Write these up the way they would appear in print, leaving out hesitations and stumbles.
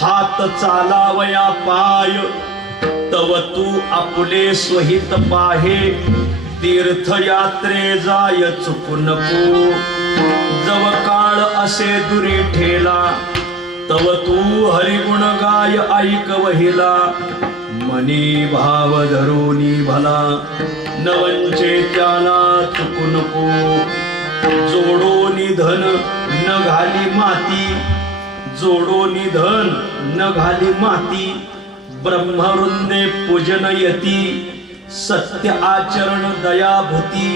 हात चालावया पाय तव तू आपुले स्वहित पाहे तीर्थयात्रे जाय चुकू नको जव काळ असे दुरी ठेला तव तू हरिगुण गाय ऐक वहिला मनी भाव धरोनी भला नवंचे त्याला चुकू नको जोडो निधन न घाली माती जोडो निधन न घाली माती ब्रह्मवृंदे पूजन यती सत्य आचरण दयाभूती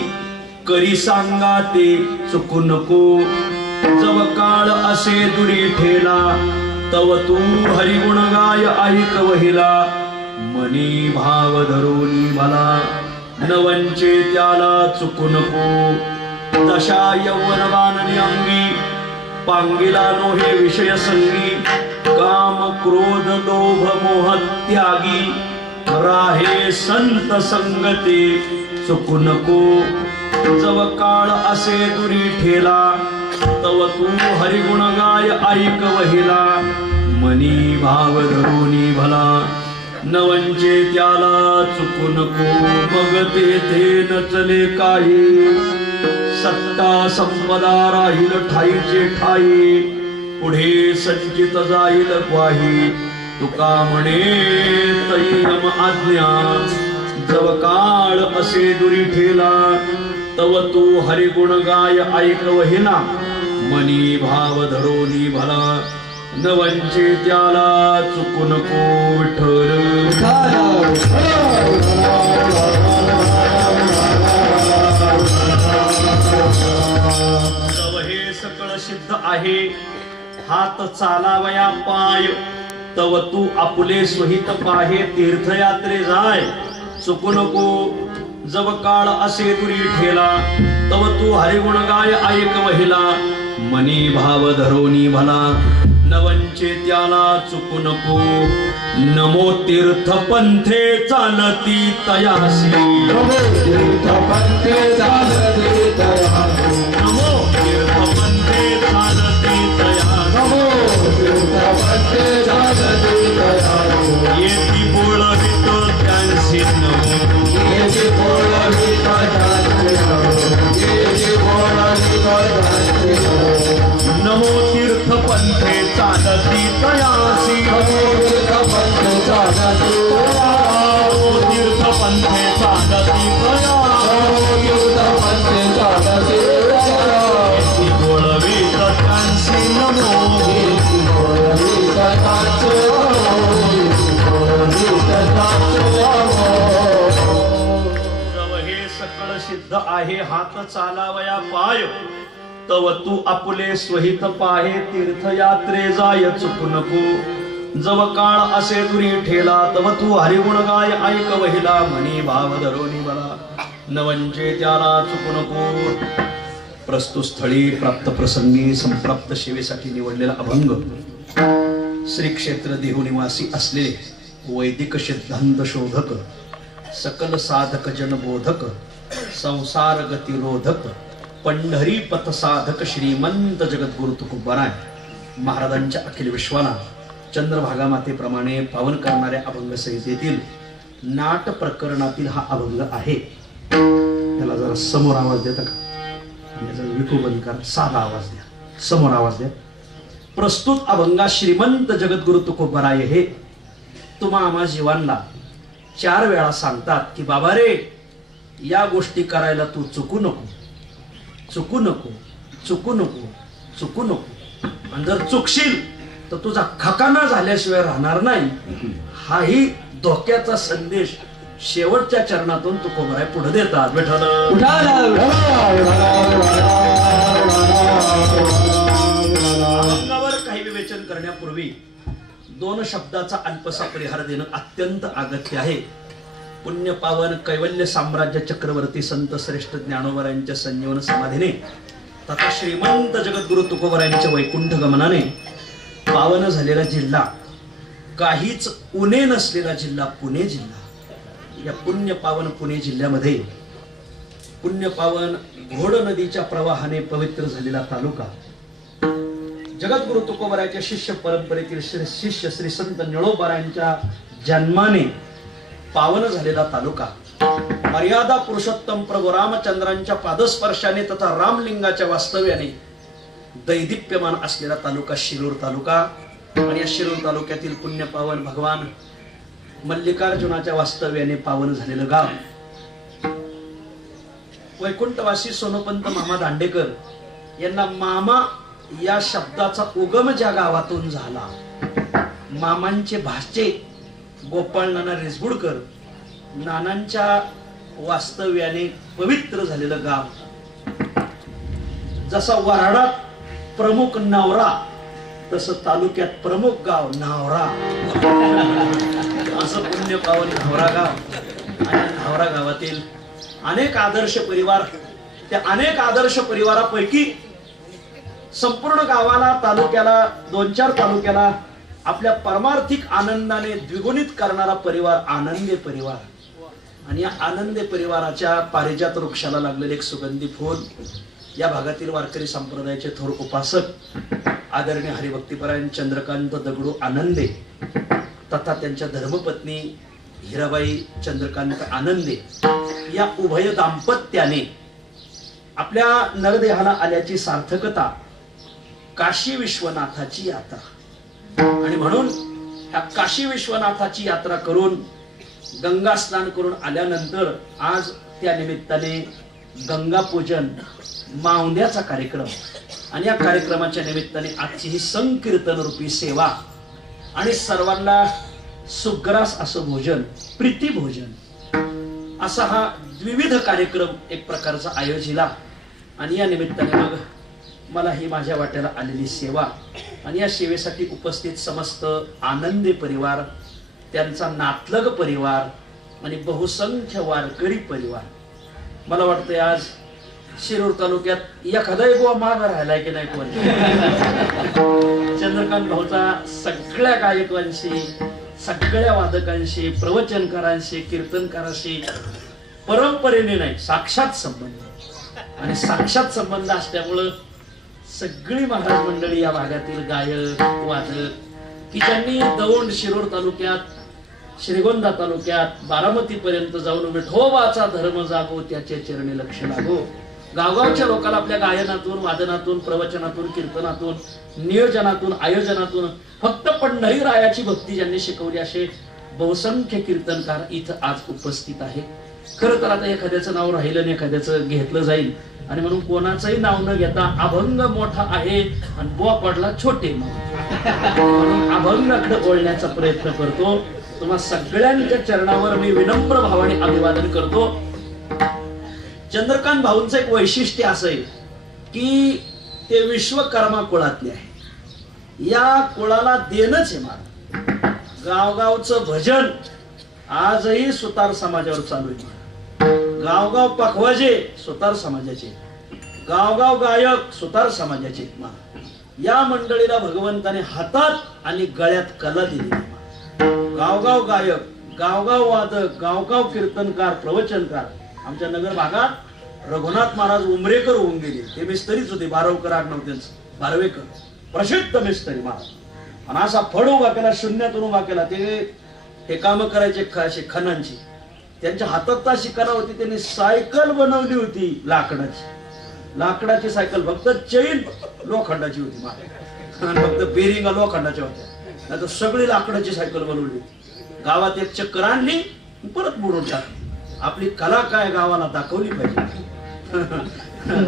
करी सांगा ते चुकू नको जव काळ असे दुरी ठेला तव तू हरिगुण गाय ऐक वहिला मनी भाव धरोनी भला नवंचे त्याला चुकू नको दशा यौवनवाननी अंगी पांगिला नो हे विषय संगी काम क्रोध लोभ मोह त्यागी राहे संत संगती चुकू नको जव काळ असे दुरी ठेला तव तू हरिगुण गाय ऐक वहिला मनी भाव धरोनी भला नवंचे त्याला चुकू नको मग तेथे नचले काही सत्ता संपदा राहील ठाईचे ठाई पुढे संचित जाईल ग्वाही तुका म्हणे तैयम आज्ञा जव काळ असे दुरी ठेला तव तू हरिगुण गाय ऐक वहिला मनी भाव धरोनी भला नवंचे त्याला चुकू नको विठ्ठल जव हे सकळ सिद्ध आहे हात चालावया पाय तव तू आपुले स्वहित पाहे तीर्थयात्रे जाय चुकू नको जव काळ असे दुरी ठेला तव तू हरिगुण गाय ऐक वहिला मनी भाव धरोनी भला नवंचे त्याला चुकू नको नमो तीर्थ पंथे चालती तयासी नमो तीर्थ पंथे चालती तयासी नमो तीर्थ पंथे चालती तयासी नमो तीर्थ पंथे चालती तयासी येती बोलवित त्यांसी नमो येती बोलवित त्यांसी नमो येती बोलवित त्यांसी नमो तीर्थ पंथे चालती तयासी नमो तीर्थ पंथे चालती नमो तीर्थ पंथे चालती तयासी तीर्थ पंथे चालती तयासी बोलवित त्यांसी नमो बोलवित त्यांसी बोलवित त्यांसी जव हे सकळ सिद्ध आहे हात चालावया पाय तव तू आपुले स्वहित पाहे तीर्थयात्रे जाय चुकू नको जव काळ असे दुरी ठेला तव तू हरिगुण गाय ऐक वहिला मनी भाव धरोनी भला नवंचे त्याला चुकू नको प्रस्तुत स्थळी प्राप्त प्रसंगी संप्राप्त सेवेसाठी निवडलेला अभंग श्री क्षेत्र देहू निवासी असलेले वैदिक सिद्धांत शोधक सकल साधक जन बोधक संसार गतिरोधक पंढरी पथ साधक श्रीमंत जगद्गुरु तुकोबाराय महाराजांच्या अखिल विश्वाला चंद्रभागा मातेप्रमाणे पावन करणाऱ्या अभंग संहितेतील नाट प्रकरणातील हा अभंग आहे। त्याला जरा समोर आवाज देता का? विकोबंदकर साधा आवाज द्या, समोर आवाज द्या। प्रस्तुत अभंगा श्रीमंत जगद्गुरु तुकोबाराय हे तुम्हा आम्हा जीवांना 4 वेळा सांगतात की बाबा रे या गोष्टी करायला तू चुकू नको, चुकू नको, चुकू नको, चुकू नको। आणि जर चुकशील तर तुझा खकाना झाल्याशिवाय राहणार नाही। हाही धोक्याचा संदेश शेवटच्या चरणातून तुकोबाराय पुढे देतात। विठ्ठल अभंगावर काही विवेचन करण्यापूर्वी 2 शब्दाचा अल्पसा परिहार देणं अत्यंत अगत्य आहे। पुण्य पावन कैवल्य साम्राज्य चक्रवर्ती संत श्रेष्ठ ज्ञानोबरायांच्या संजीवन समाधीने तथा श्रीमंत जगद्गुरु तुकोबारायांच्या वैकुंठ गमनाने पावन झालेला जिल्हा, काहीच उणे नसलेला जिल्हा पुणे जिल्हा। या पुण्य पावन पुणे जिल्ह्यामध्ये पुण्य पावन घोड नदीच्या प्रवाहाने पवित्र झालेला तालुका जगद्गुरु तुकोबराच्या शिष्य परंपरेतील शिष्य श्री संत निळोबारायांच्या जन्माने पावन झालेला तालुका, मर्यादा पुरुषोत्तम प्रभू रामचंद्रांच्या पादस्पर्शाने तथा रामलिंगाच्या वास्तव्याने दैदिप्यमान असलेला तालुका शिरूर तालुका. आणि या शिरूर तालुक्यातील पुण्य पावन भगवान मल्लिकार्जुनाच्या वास्तव्याने पावन झालेलं गाव. वैकुंठवासी सोनोपंत मामा दांडेकर यांना मामा या शब्दाचा उगम ज्या गावातून झाला, मामांचे भाचे गोपाळ नाना रेसबुडकर, नानांच्या वास्तव्याने पवित्र झालेलं गाव. जसा वराडात प्रमुख नवरा तसं तालुक्यात प्रमुख गाव नावरा. असं पुण्य पावन नावरा गाव. आणि नावरा गावातील अनेक आदर्श परिवार, त्या अनेक आदर्श परिवारापैकी संपूर्ण गावाला, तालुक्याला, 2-4 तालुक्याला आपल्या परमार्थिक आनंदाने द्विगुणित करणारा परिवार आनंदी परिवार. आणि या आनंदी परिवाराच्या पारिजात वृक्षाला लागलेले एक सुगंधी फूल या भागातील वारकरी संप्रदायाचे थोर उपासक आदरणीय हरिभक्तीपरायण चंद्रकांत दगडू आनंदे तथा त्यांच्या धर्मपत्नी हिराबाई चंद्रकांत आनंदे या उभय दाम्पत्याने आपल्या नरदेहाला आल्याची सार्थकता काशी विश्वनाथाची यात्रा. आणि म्हणून या काशी विश्वनाथाची यात्रा करून गंगा स्नान करून आल्यानंतर आज त्या निमित्ताने गंगा पूजन मावंद्याचा कार्यक्रम. आणि या कार्यक्रमाच्या निमित्ताने आजची ही संकीर्तन रूपी सेवा आणि सर्वांना सुग्रास असं भोजन, प्रीती भोजन असा हा द्विविध कार्यक्रम एक प्रकारचा आयोजिला. आणि या निमित्ताने मग मला ही माझ्या वाट्याला आलेली सेवा आणि या सेवेसाठी उपस्थित समस्त आनंदी परिवार, त्यांचा नातलग परिवार आणि बहुसंख्य वारकरी परिवार. मला वाटतंय आज शिरूर तालुक्यात एखादा बुवा माग राहिलाय की नाही कोण. चंद्रकांत भाऊचा सगळ्या गायकांशी, सगळ्या वादकांशी, प्रवचनकारांशी, कीर्तनकारांशी परंपरेने नाही साक्षात संबंध. आणि साक्षात संबंध असल्यामुळं सगळी महाराज मंडळी या भागातील गायक वादक की ज्यांनी दौंड शिरूर तालुक्यात, श्रीगोंदा तालुक्यात, बारामती पर्यंत जाऊन विठोबाचा धर्म जागो त्याचे चरणी लक्ष लागो, गावगावच्या लोकांना आपल्या गायनातून, वादनातून, प्रवचनातून, कीर्तनातून, नियोजनातून, आयोजनातून फक्त पंढरी रायाची भक्ती ज्यांनी शिकवली असे बहुसंख्य कीर्तनकार इथं आज उपस्थित आहेत. खरं तर आता एखाद्याचं नाव राहिलं आणि एखाद्याचं घेतलं जाईल आणि म्हणून कोणाचंही नाव न घेता अभंग मोठा आहे आणि बुवा पडला छोटे, म्हणून अभंगाकडे बोलण्याचा प्रयत्न करतो. तुम्हा सगळ्यांच्या चरणावर मी विनम्र भावाने अभिवादन करतो. चंद्रकांत भाऊंचं एक वैशिष्ट्य असं आहे की ते विश्वकर्मा कुळातले आहे. या कुळाला देणंच आहे मला. गावगावचं भजन आजही सुतार समाजावर चालू आहे. गावगाव पखवाजे सुतार समाजाचे, गावगाव गायक सुतार समाजाचे. या मंडळीला भगवंताने हातात आणि गळ्यात कला दिली. गावगाव गायक, गावगाव वादक, गावगाव कीर्तनकार, प्रवचनकार. आमच्या नगर भागात रघुनाथ महाराज उमरेकर होऊन गेले. ते मिस्त्रीच होते, बारवकर आडनाव त्यांचं, बारवेकर, प्रसिद्ध मिस्त्री महाराज. आणि असा फड उभा केला, शून्यातून उभा केला. ते काम करायचे असे खणांची. त्यांच्या हातात अशी कला होती, त्यांनी सायकल बनवली होती लाकडाची सायकल. फक्त चैन लोखंडाची होती महाराज, फक्त बेरिंगा लोखंडाच्या होत्या. नाही तर सगळी लाकडाची सायकल बनवली. गावात एक चक्कर आणली, परत मोडून टाकली. आपली कला काय गावाला दाखवली पाहिजे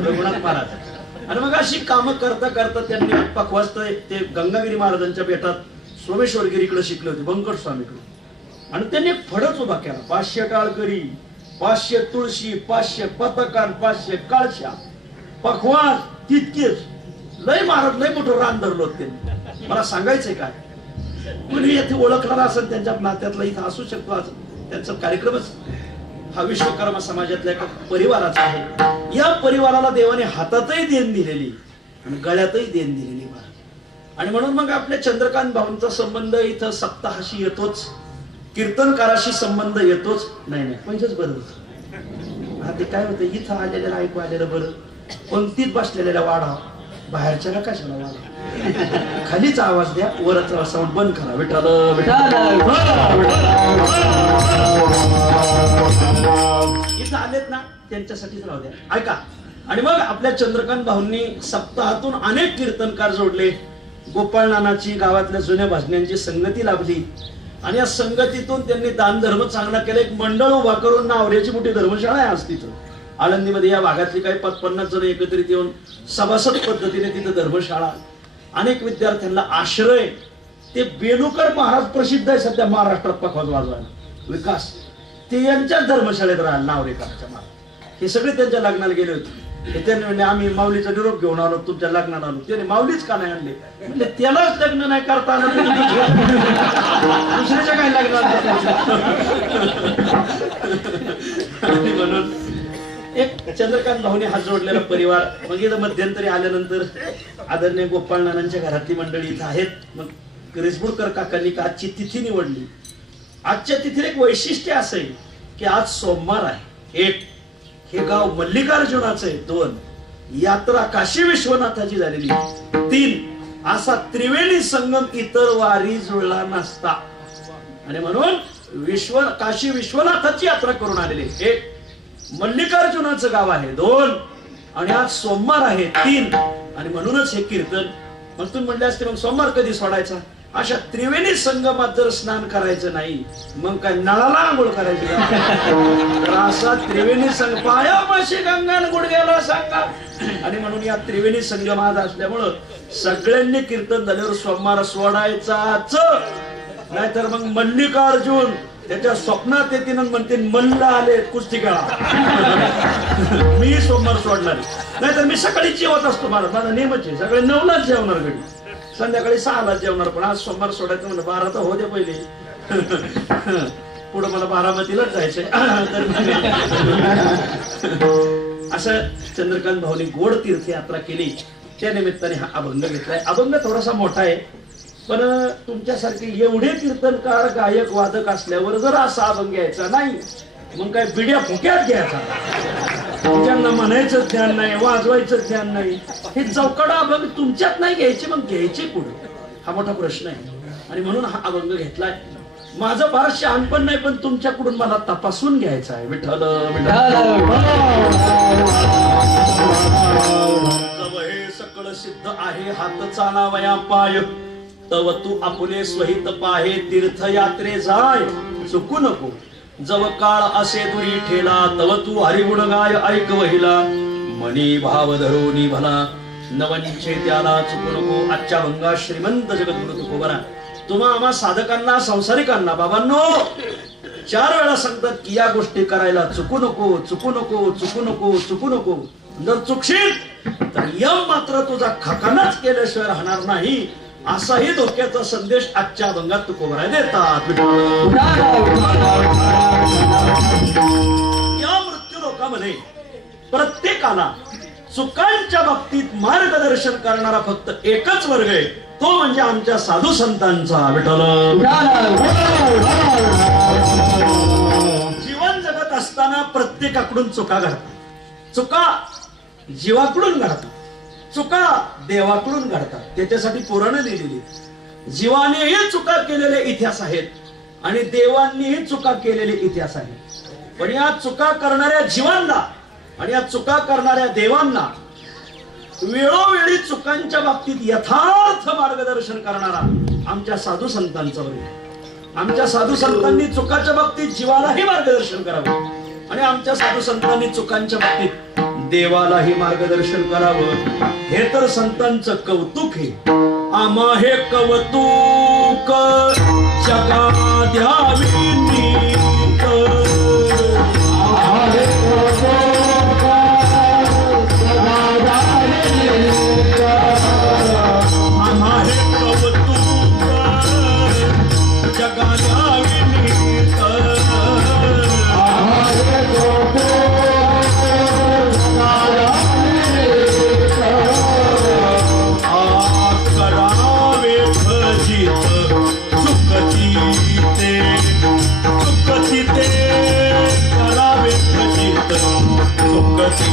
रघुनाथ महाराज. आणि मग अशी कामं करता करता त्यांनी पखवाजत ते गंगागिरी महाराजांच्या बेटात सोमेश्वरगिरीकडे शिकले होते, बंकट स्वामीकडे. आणि त्यांनी एक फडच उभा केला. 500 टाळकरी, 500 तुळशी, 500 पताकान, 500 काळशा, पखवाज तितकेच. लय महाराज लय मोठं रान धरलं होतं त्यांनी. मला सांगायचंय काय, कोणी येथे ओळखणार असेल त्यांच्या नात्यातला इथं असू शकतो. आज त्यांचा कार्यक्रमच हा विश्वकर्मा समाजातल्या एका परिवाराचा आहे. या परिवाराला देवाने हातातही देण दिलेली आणि गळ्यातही देण दिलेली महाराज. आणि म्हणून मग आपल्या चंद्रकांत भाऊंचा संबंध इथं सप्ताहाशी येतोच, कीर्तनकाराशी संबंध येतोच. नाही म्हणजेच बरं ते काय होतं, इथं आलेल्या ऐकू आलेलं बरं, पंक्तीत बसलेल्या वाढा बाहेरच्याला कशाला वाला? खालीच आवाज द्या, वरचा साऊंड बंद करा. विठाल इथं आलेत ना, त्यांच्यासाठीच राहू द्या. ऐका. आणि मग आपल्या चंद्रकांत भाऊंनी सप्ताहातून अनेक कीर्तनकार जोडले. गोपाळ नानाची गावातल्या जुन्या भाजण्यांची संगती लाभली आणि या संगतीतून त्यांनी दान धर्म चांगला केला. एक मंडळ उभा करून नावऱ्याची मोठी धर्मशाळा आहे आज तिथं आळंदीमध्ये. या भागातली काही 50 जण एकत्रित येऊन सभासद पद्धतीने तिथं धर्मशाळा, अनेक विद्यार्थ्यांना आश्रय. ते बेलुकर महाराज प्रसिद्ध आहे सध्या महाराष्ट्रात पखवाज वाजवायला. विकास ते यांच्याच धर्मशाळेत राहाल नावरेकरांच्या महाराज. हे सगळे त्यांच्या लग्नाला गेले होते. त्यांनी म्हणजे आम्ही माऊलीचा निरोप घेऊन आलो, तुमच्या लग्नाला आलो. त्याने माऊलीच का नाही आणले? म्हणजे त्यालाच लग्न नाही करता आलं, दुसऱ्याच्या काही लग्नाला. म्हणून एक चंद्रकांत भाऊने हात जोडलेला परिवार. मग इथं मध्यंतरी आल्यानंतर आदरणीय गोपाळ नानांच्या घरातली मंडळी इथं आहेत. मग रिसबुडकर काकांनी आजची तिथी निवडली. आजच्या तिथीला एक वैशिष्ट्य असं आहे की आज सोमवार आहे. एक हे गाव मल्लिकार्जुनाचं आहे. 2 यात्रा काशी विश्वनाथाची झालेली. 3 असा त्रिवेणी संगम इतर वारी जुळला नसता आणि म्हणून काशी विश्वनाथाची यात्रा करून आलेली. एक मल्लिकार्जुनाचं गाव आहे. 2 आणि आज सोमवार आहे. 3 आणि म्हणूनच हे कीर्तन. मग तुम्ही म्हणले असते मग सोमवार कधी सोडायचा? अशा त्रिवेणी संगमात जर स्नान करायचं नाही मग काय नळाला आंघोळ करायची? तर असा त्रिवेणी संगम पायापाशी गंगान गुडघ्याला सांगा. आणि म्हणून या त्रिवेणी संगम आज असल्यामुळं सगळ्यांनी कीर्तन झाल्यावर सोमवार सोडायचाच. नाहीतर मग मल्लिकार्जुन त्याच्या स्वप्नात येतील म्हणते मल्ल आले कुस्ती खेळा. मी सोमवार सोडणार नाहीतर मी सकाळी जेवत असतो. माझा नेमच आहे. सगळे 9लाच जेवणार, घडी संध्याकाळी 6लाच जेवणार. पण आज सोमवार सोडायचं म्हणलं 12 तर हो दे पहिले. पुढे मला बारामतीलाच जायचंय. असं चंद्रकांत भाऊनी गोड तीर्थयात्रा केली. त्या निमित्ताने हा अभंग घेतलाय. अभंग थोडासा मोठा आहे पण तुमच्यासारखे एवढे कीर्तनकार गायक वादक असल्यावर जर असा अभंग घ्यायचा नाही मग काय बिड्या फुक्यात घ्यायचा. ज्यांना म्हणायचं ध्यान नाही, वाजवायचं ध्यान नाही, हे चौकडा अभंग तुमच्यात नाही घ्यायचे मग घ्यायचे कुठे? हा मोठा प्रश्न आहे. आणि म्हणून हा अभंग घेतलाय. माझं फार शहाणपण नाही पण तुमच्याकडून मला तपासून घ्यायचा आहे. विठ्ठल हे सकळ सिद्ध आहे हात चालावया पाय तव तू आपुले स्वहित पाहे तीर्थयात्रे जाय चुकू नको. जव काळ असे दुरी ठेला तव तू हरिगुण गाय ऐक वहिला. मनी भाव धरोनी भला नवंचे त्याला चुकू नको. आजच्या भंगा श्रीमंत जगद्गुरु तुकोबरा तुम्हा आम्हा साधकांना संसारिकांना बाबांनो 4 वेळा सांगतात की या गोष्टी करायला चुकू नको, चुकू नको, चुकू नको, चुकू नको. जर चुकशील तर यम मात्र तुझा खकानाच केल्याशिवाय राहणार नाही. असाही धोक्याचा संदेश आजच्या अभंगात तुकोबराय देतात. या मृत्यू लोकामध्ये प्रत्येकाला चुकांच्या बाबतीत मार्गदर्शन करणारा फक्त एकच वर्ग आहे. तो म्हणजे आमच्या साधू संतांचा. विठ्ठल जीवन जगत असताना प्रत्येकाकडून चुका घडतात. चुका जीवाकडून घडतात, चुका देवाकडून घडतात. त्याच्यासाठी पुराणं लिहिलेली. जीवानेही चुका केलेले इतिहास आहेत आणि देवांनीही चुका केलेले इतिहास आहेत. पण या चुका करणाऱ्या जीवांना आणि या चुका करणाऱ्या देवांना वेळोवेळी चुकांच्या बाबतीत यथार्थ मार्गदर्शन करणारा आमच्या साधू संतांचा वर्ग. आमच्या साधू संतांनी चुकाच्या बाबतीत जीवालाही मार्गदर्शन करावं आणि आमच्या साधू संतांनी चुकांच्या बाबतीत देवालाही मार्गदर्शन करावं. हे तर संतांचं कौतुक आहे. आम्हा हे कौतुक जगा द्यावी नीत. आम्हा हे कौतुक जगा द्यावी नीत. करावे खचित सुखती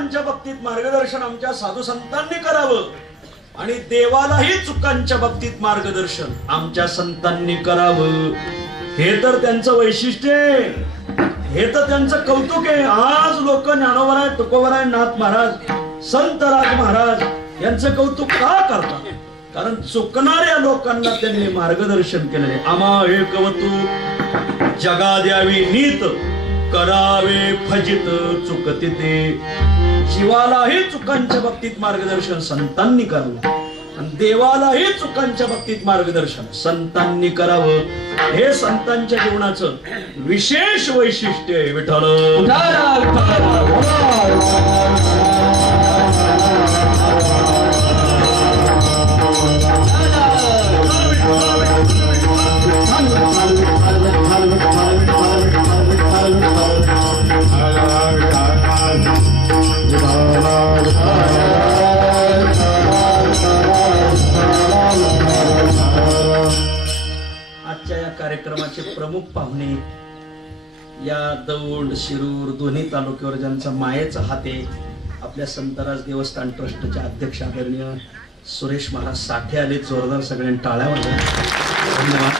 चुकांच्या बाबतीत मार्गदर्शन आमच्या साधू संतांनी करावं आणि देवालाही चुकांच्या बाबतीत मार्गदर्शन आमच्या संतांनी करावं. हे तर त्यांचं वैशिष्ट्य आहे, हे तर त्यांचं कौतुक आहे. आज लोक ज्ञानोबराय, तुकोबराय, नाथ महाराज, संत राज महाराज यांचं कौतुक का करतात? कारण चुकणाऱ्या लोकांना त्यांनी मार्गदर्शन केलेले. आम्हा हे कवतू जगा द्यावी नीत, करावे फजित चुकते ते. जीवालाही चुकांच्या बाबतीत मार्गदर्शन संतांनी करावं आणि देवालाही चुकांच्या बाबतीत मार्गदर्शन संतांनी करावं. हे संतांच्या जीवनाचं विशेष वैशिष्ट्य आहे. विठ्ठल आजच्या या कार्यक्रमाचे प्रमुख पाहुणे, या दौंड, शिरूर दोन्ही तालुक्यावर ज्यांचा मायेचा हात आहे, आपल्या संतराज देवस्थान ट्रस्टचे अध्यक्ष आदरणीय सुरेश महाराज साठे आले. जोरदार सगळ्यांनी टाळ्या वाजवा. धन्यवाद.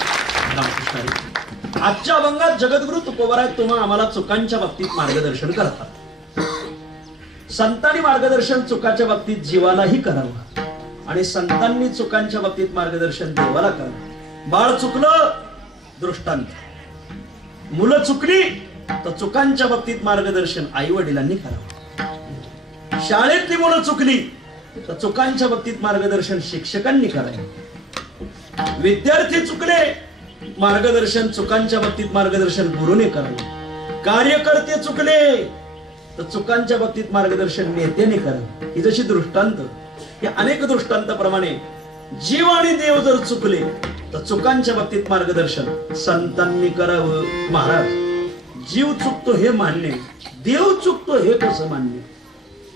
रामकृष्ण. आजच्या अभंगात जगद्गुरु तुकोबराय तुम्हा आम्हाला चुकांच्या बाबतीत मार्गदर्शन करतात. संतांनी मार्गदर्शन चुकाच्या बाबतीत जीवालाही करावं आणि संतांनी चुकांच्या बाबतीत मार्गदर्शन देवाला करावं. बाळ चुकलं, दृष्टांत. मुलं चुकली तर चुकांच्या बाबतीत मार्गदर्शन आई वडिलांनी करावं. शाळेतली मुलं चुकली तर चुकांच्या बाबतीत मार्गदर्शन शिक्षकांनी करावं. विद्यार्थी चुकले, मार्गदर्शन चुकांच्या बाबतीत मार्गदर्शन गुरुने करावं. कार्यकर्ते चुकले तर चुकांच्या बाबतीत मार्गदर्शन नेत्याने करावं. ही जशी दृष्टांत, या अनेक दृष्टांताप्रमाणे जीव आणि देव जर चुकले तर चुकांच्या बाबतीत मार्गदर्शन संतांनी करावं. महाराज, जीव चुकतो हे मान्य, देव चुकतो हे कसं मान्य?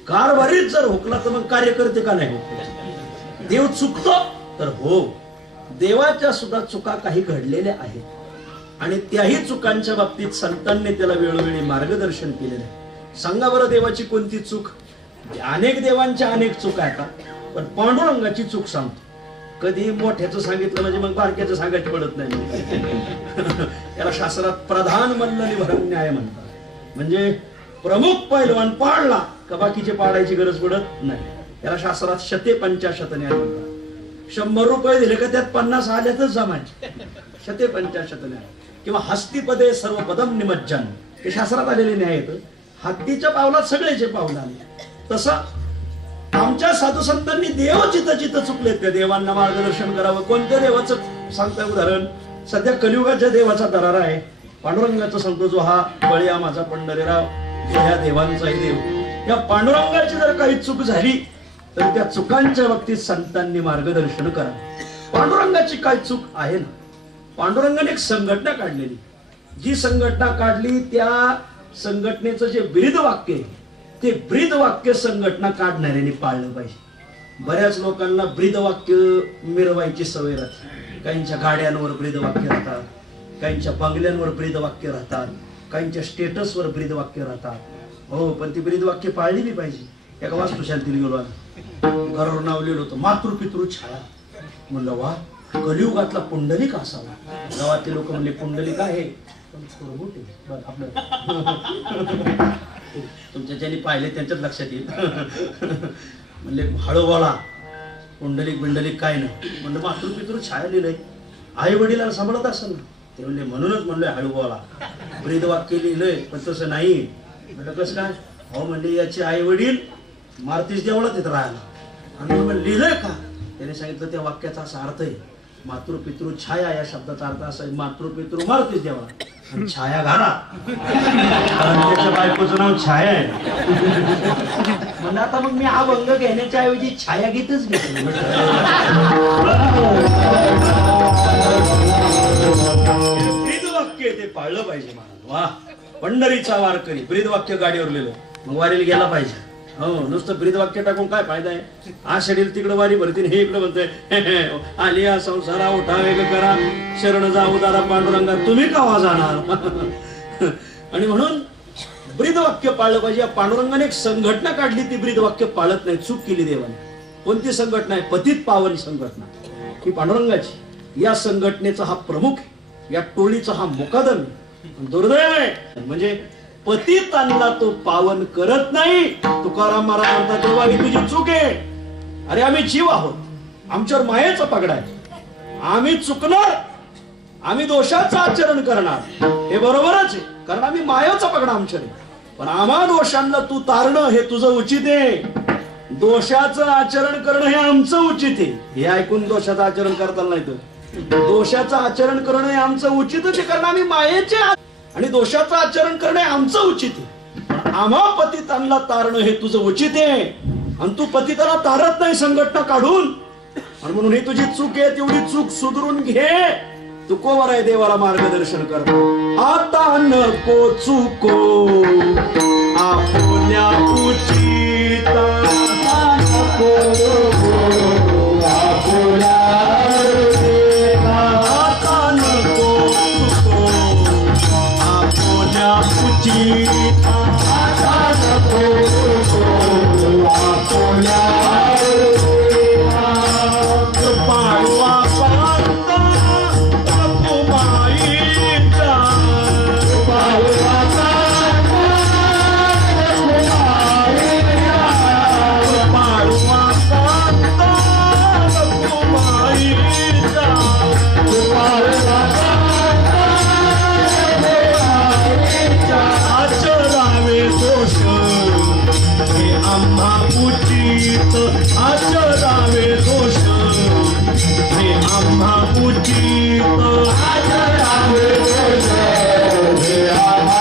कारभारीच जर हुकला तर मग कार्यकर्ते का नाही हुकले? देव चुकतो तर हो, देवाच्या सुद्धा चुका काही घडलेल्या आहेत आणि त्याही चुकांच्या बाबतीत संतांनी त्याला वेळोवेळी मार्गदर्शन केलेलं आहे. सांगा बरं, देवाची कोणती चूक? अनेक देवांच्या अनेक चुका आहेत, पण पांडुरंगाची चूक सांगतो. कधी मोठ्याचं सांगितलं म्हणजे मग बारक्याचं सांगायचं पडत नाही. याला शास्त्रात प्रधान मल्ल निभरण न्याय म्हणतात. म्हणजे प्रमुख पैलवान पाडला का बाकीचे पाडायची गरज पडत नाही. याला शास्त्रात शते 50 न्याय म्हणतात. 100 रुपये दिले का त्यात 50 आल्यातच जमायचे. शते 50 न्याय. किंवा हस्तिपदे सर्व पदम निमज्जन, हे शास्त्रात आलेले न्याय येतं. हत्तीच्या पावलात सगळेचे पावलं आले. तसं आमच्या साधू संतांनी देव जिथं जिथं चुकलेत त्या देवांना मार्गदर्शन करावं. कोणत्या देवाचं सांगताय उदाहरण? सध्या कलियुगाच्या देवाचा दरारा आहे. पांडुरंगाचं सांगतो, जो हा बळीया माझा पंढरीराव, जो ह्या देवांचाही देव. या पांडुरंगाची जर काही चूक झाली तर त्या चुकांच्या बाबतीत संतांनी मार्गदर्शन करावं. पांडुरंगाची काय चूक आहे ना? पांडुरंगाने एक संघटना काढलेली. जी संघटना काढली त्या संघटनेचं जे ब्रीद वाक्य आहे ते ब्रीद वाक्य संघटना काढणाऱ्यांनी पाळलं पाहिजे. बऱ्याच लोकांना ब्रीद वाक्य मिरवायची सवय राहते. काहींच्या गाड्यांवर ब्रीद वाक्य राहतात, काहींच्या बंगल्यांवर ब्रीद वाक्य राहतात, काहींच्या स्टेटसवर ब्रीद वाक्य राहतात. हो, पण ती ब्रीद वाक्य पाळली पाहिजे. एका वास्तुशांतीला गेलो आम्ही, घरावर नाव लिहिलं होतं मातृपितृ छाया. म्हणलं वा, कलियुगातला पुंडलिक असावा. गावातले लोक म्हणले पुंडलिक आहे आपलं तुमच्या ज्यांनी पाहिले त्यांच्याच लक्षात येईल. म्हणले हळू बोला, पुंडलिक बिंडलिक काय नाही. म्हणलं मातृपितृ छाया लिहिलंय, आई वडिलांना सांभाळत असेल ना? ते म्हणले म्हणूनच म्हणलोय हळू बोला, ब्रीद वाक्य लिहिलंय. पण तसं नाही. म्हणलं कसं काय? हो म्हणले याचे आई वडील मारुतीच देवळात येत राहायला. आणि म्हणलं लिहिलंय का? त्याने सांगितलं त्या वाक्याचा असा अर्थ आहे, मातृपितृ छाया या शब्दाचा अर्थ असा आहे, मातृपितृ मारुतीच देवळात आणि छाया घाला, कारण त्याच्या बायकोचं नाव छाया आहे. म्हणलं आता मग मी अभंग घेण्याच्या ऐवजी छाया गीतच घेतलं. ब्रीद वाक्य ते पाळलं पाहिजे महाराज. वा, पंढरीचा वारकरी ब्रीद वाक्य गाडीवर लिहिलं, मग वारीला गेला पाहिजे. हो, नुसतं ब्रीद वाक्य टाकून काय फायदा आहे? आषाढील तिकडे वारी भरतील, हे इकडे म्हणतोय आलिया संसारा उठा वेग करा, शरण जाऊ दारा पांडुरंगा तुम्ही कावा जाणार. आणि म्हणून ब्रीदवाक्य पाळलं पाहिजे. या पांडुरंगाने एक संघटना काढली, ती ब्रीदवाक्य पाळत नाही, चूक केली देवाने. कोणती संघटना आहे? पतित पावन संघटना ही पांडुरंगाची. या संघटनेचा हा प्रमुख आहे, या टोळीचा हा मुकादम आहे. दुर्दैव आहे म्हणजे पतितांना तो पावन करत नाही. तुकाराम महाराज म्हणतात तेव्हा ही तुझी चूक आहे. अरे आम्ही जीव आहोत, आमच्यावर मायेचा पगडा आहे, आम्ही चुकणार, आम्ही दोषाचं आचरण करणार, हे बरोबरच आहे, कारण आम्ही मायेचा पगडा आमच्यावर आहे. पण आम्हा दोषांना तू तारणं हे तुझं उचित आहे. दोषाचं आचरण करणं हे आमचं उचित आहे. हे ऐकून दोषाचं आचरण करताना नाही तर दोषाचं आचरण करणं हे आमचं उचितच आहे, कारण आम्ही मायेचे आणि दोषाचं आचरण करणे आमचं उचित आहे. आम्हा पतितांना तारणं हे तुझं उचित आहे आणि तू पतिताला तारत नाही संघटना काढून. आणि म्हणून ही तुझी चूक आहे, तेवढी चूक सुधरून घे. तुकोवर आहे देवाला मार्गदर्शन कर. आता नको चुको आपल्या उचिता, नको आपल्या आता नको चुको आपल्या उचिता, आता नको चुको आपल्या आचरावे दोष हे आम्हा उचित, आचरावे दोष हे आम्हा उचित, आचरावे दोष हे आम्हा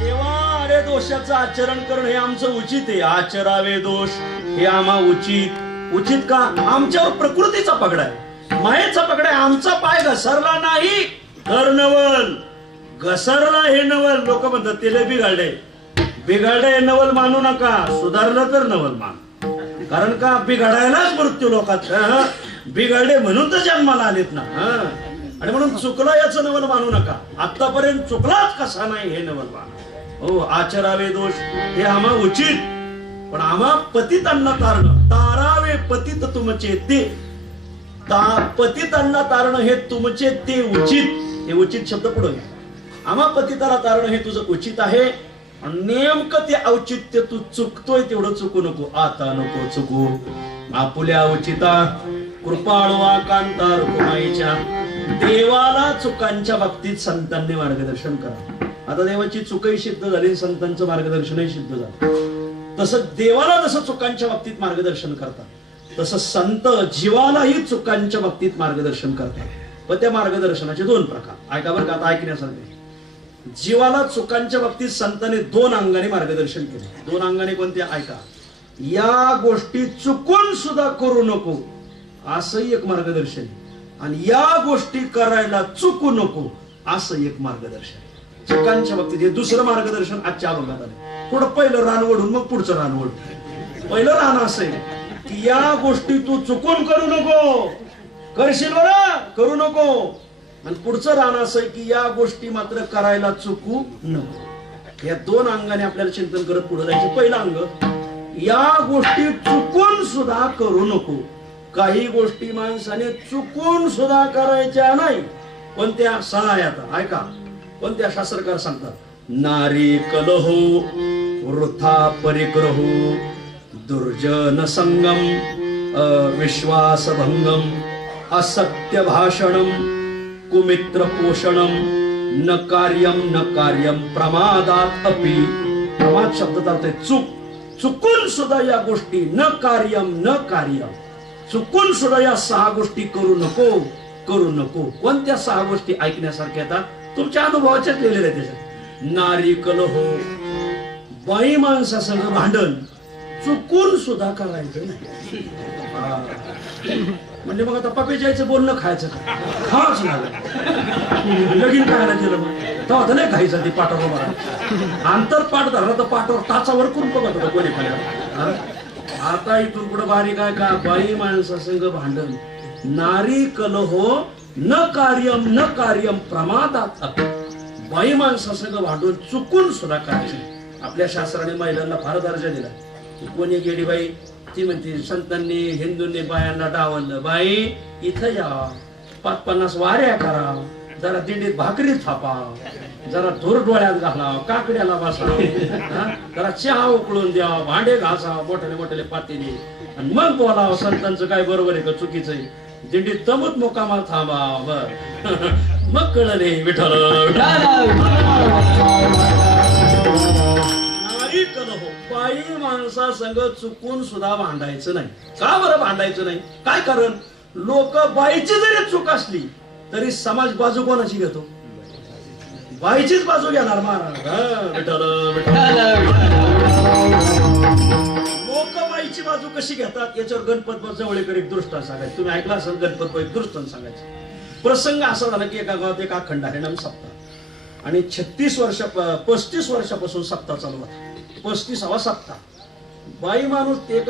तेव्हा अरे दोषाचं आचरण करणं हे आमचं उचित आहे. आचरावे दोष हे आम्हा उचित. उचित का? आमच्यावर प्रकृतीचा पगडा आहे, मायेचा पगडा आहे. आमचा पाय घसरला नाही तर नवल, घसरला हे नवल. लोक म्हणतात ते बिघडले, बिघडले हे नवल मानू नका, सुधारलं तर नवल मान. कारण का? बिघडायलाच मृत्यू लोकात, बिघडले म्हणून तर जन्माला आलेत ना. आणि म्हणून चुकला याचं नवल मानू नका. आतापर्यंत चुकलाच कसा नाही हे नवल मान. हो, आचरावे दोष हे आम्हा उचित, पण आम्हा पतितांना तारणं, तारावे पतित तुमचे ते, पतितांना तारणं हे तुमचे ते उचित. हे उचित शब्द पुढे, आम्हा पतिताला तारणं हे तुझं उचित आहे. आणि नेमकं ते औचित्य तू चुकतोय तेवढं चुकू नको. आता नको चुकू आपुल्या उचिता, कृपाळवा कांता रुक्माईच्या. देवाला चुकांच्या बाबतीत संतांनी मार्गदर्शन करा. आता देवाची चुकही सिद्ध झाली, संतांचं मार्गदर्शनही सिद्ध झालं. तसं देवाला जसं चुकांच्या बाबतीत मार्गदर्शन करतात, तसं संत जीवालाही चुकांच्या बाबतीत मार्गदर्शन करतात. पण त्या मार्गदर्शनाचे दोन प्रकार ऐका बरं का, आता ऐकण्यासारखे. जीवाला चुकांच्या बाबतीत संतांनी दोन अंगाने मार्गदर्शन केले. दोन अंगाने कोणते? ऐका. या गोष्टी चुकून सुद्धा करू नको असं एक मार्गदर्शन, आणि या गोष्टी करायला चुकू नको असं एक मार्गदर्शन. चुकांच्या बाबतीत हे दुसरं मार्गदर्शन आजच्या अभंगात आले. पुढं पहिलं रान ओढून मग पुढचं रान ओढून. पहिलं रान असं आहे की या गोष्टी तू चुकून करू नको, करशील बरं, करू नको. आणि पुढचं रान असं आहे की या गोष्टी मात्र करायला चुकू नको. या दोन अंगाने आपल्याला चिंतन करत पुढे जायचं. पहिलं अंग, या गोष्टी चुकून सुद्धा करू नको. काही गोष्टी माणसाने चुकून सुद्धा करायच्या नाही. पण त्या सहायता ऐका, पण त्या शास्त्रकार सांगतात. नारी कलहो वृथा परिग्रहो दुर्जन संगम विश्वास भंगम असत्य भाषणम कुमित्र पोषणम न कार्यम प्रमादात अपि. प्रमाद शब्द चालतोय चूक. चुकून सुद्धा या गोष्टी न कार्यम चुकून सुद्धा या सहा गोष्टी करू नको. कोणत्या सहा गोष्टी ऐकण्यासारख्या आता तुमच्या अनुभवाच्याच लिहिलेल्या आहेत त्याच्यात. नारी कलहो, बाई माणसासंग भांडण चुकून सुद्धा करायचं नाही. म्हणजे मग आता पपे जायचं बोलणं खायचं खाच लागलं. लगीन खायला गेलं मग तेव्हा नाही खायचं. ती पाठावर आंतर पाठ धरला तर पाठावर टाचावर करून बघत होता कोणी खायला. आता इथून पुढे बारीक आहे का? बाई माणसासंग भांडण, नारी कलहो न कार्यम प्रमादात. बाई माणसासंग भांडून चुकून सुद्धा करायचं. आपल्या शास्त्राने महिलांना फार दर्जा दिला. कोणी गेली बाई ती म्हणते संतांनी हिंदूंनी बायांना डावललं, बाई इथं या, 50 वाऱ्या करा, जरा दिंडीत भाकरी थापा, जरा धूर डोळ्यात घाला, काकड्याला बसा, जरा चहा उकळून द्या, भांडे घासा मोठ्याले मोठ्याले पातेली, आणि मग बोलावं संतांचं काय बरोबर आहे का चुकीचं आहे. दिंडीत तमत मुकामाल थांबा. बर मग कळलं रे विठ्ठल. नारी कलहो, बाई माणसा संग चुकून सुद्धा भांडायचं नाही. का बरं भांडायचं नाही? काय कारण? लोक बाईची जरी चूक असली तरी समाज बाजू कोणाची घेतो? बाईचीच बाजू घेणार महाराज. लोक बाईची बाजू कशी घेतात याच्यावर गणपत जवळकर एक दृष्टांत सांगायचं. तुम्ही ऐकला असेल गणपत एक दृष्टांत सांगायचं. प्रसंग असा झाला की एका गावात एक अखंड हरिनाम सप्ताह, आणि 35 वर्षापासून सप्ताह चालू होता. 35वा सप्ताह. बाई माणूस एक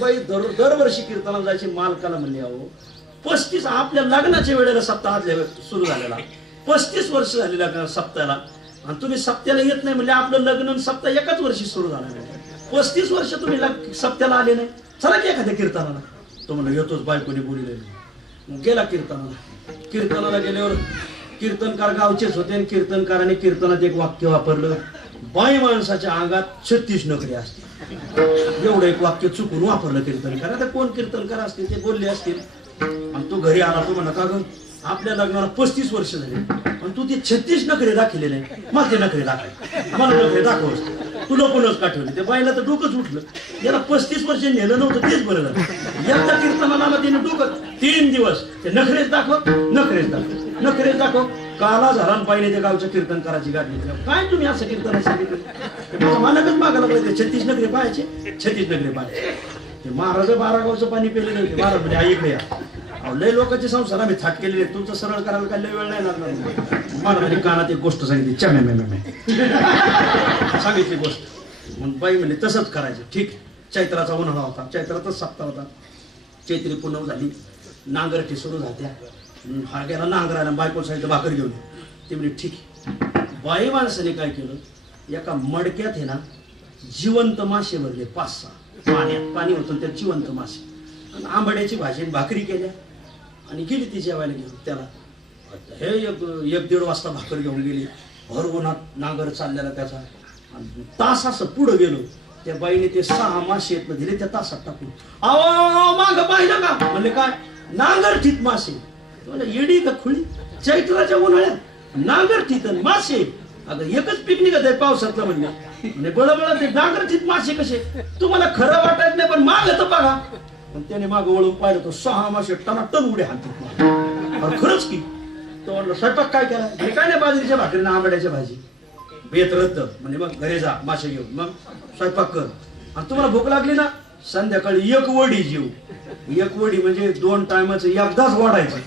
बाई दरवर्षी कीर्तनाला जायची. मालकाला म्हणले, अहो 35 आपल्या लग्नाच्या वेळेला सप्ताह सुरू झालेला, 35 वर्ष झालेल्या सप्ताहाला, आणि तुम्ही सप्त्याला येत नाही म्हणजे आपलं लग्न सप्ताह एकाच वर्षी सुरू झाला. 35 वर्ष तुम्ही सप्त्याला आले नाही, चला की एखाद्या कीर्तनाला. तो म्हणलं येतोच, बायकोने बोलले. गेला कीर्तनाला गेल्यावर कीर्तनकार गावचेच होते, आणि कीर्तनकाराने कीर्तनात एक वाक्य वापरलं, बाई माणसाच्या अंगात 36 नखरे असते. एवढं एक वाक्य चुकून वापरलं कीर्तनकार. आता कोण कीर्तनकार असतील ते बोलले असतील. आणि तो घरी आला, तो म्हणा, का ग आपल्या लग्नाला 35 वर्ष झाले पण तू ते 36 नखरे दाखवले नाही, मग ते नखरे दाखव, मला नखरे दाखवस. तुला कोणच का ठेवले? ते बाईला तर डोकंच उठलं. याला 35 वर्ष नेलं नव्हतं, तेच बरं झालं. एकदा कीर्तनाला तिने डोकं 3 दिवस ते नखरेच दाखव. काला झाला पाहिजे त्या गावच्या कीर्तनकाराची गाडी. काय तुम्ही असं कीर्तन सांगितलं? मानकच मागायला पाहिजे. 36 नखरे पाहायचे, 36 नखरे पाहायचे. ते महाराज 12 गावचं पाणी पेलेलं होते. महाराज म्हणजे ऐकले या लय लोकांचे संसार आम्ही थाट केलेले, तुमचं सरळ करायला काय लय वेळ नाही लागणार. महाराजांनी कानात एक गोष्ट सांगितली, सांगितली गोष्ट. मग बाई म्हणजे तसंच करायचं. ठीक. चैत्राचा उन्हाळा होता, चैत्रातच सप्ताह होता. चैत्री पूनम झाली, नांगरठी सुरू झाल्या. हा गेला नांगरायला, बायको सांगितलं भाकर घेऊन. ते म्हणजे ठीक. बाई माणसाने काय केलं, एका मडक्यात आहे ना जिवंत मासे भरले, 5-6 पाण्यात पाणी होतं त्यात जिवंत मासे, आणि आंबाड्याची भाजी भाकरी केल्या, आणि गेली ती जेवायला घेऊन. त्याला हे 1-1.5 वाजता भाकर घेऊन गेली. भर उन्हात नांगर चाललेला त्याचा. आणि तास असं पुढं गेलो, त्या बाईने ते 6 मासे दिले त्या तासात टाकून. अहो माग पाहिलं का? म्हणले काय? नांगरठीत मासे. येडी का खुळी? चैत्राच्या उन्हाळ्यात नांगरठीत मासे? अगं एकच पिकनिक आहे पावसातलं म्हणजे बळबळ ते नांगरठीत मासे कसे? तुम्हाला खरं वाटत नाही पण माग तर बघा. त्याने माग वळून पाहिलं तो 6 मासे टनाटन उड्या हाणतात. खरंच की. तो म्हणलं स्वयंपाक काय केला? काय नाही, बाजरीच्या भाकरीनं आंबाड्याच्या भाजी. बेत रद्द. म्हणजे मग घरी जा मासे घेऊन, मग स्वयंपाक कर. आणि तुम्हाला भूक लागली ना, संध्याकाळी 1 वडी जेव. 1 वडी म्हणजे 2 टायमाचं एकदाच वाढायचं.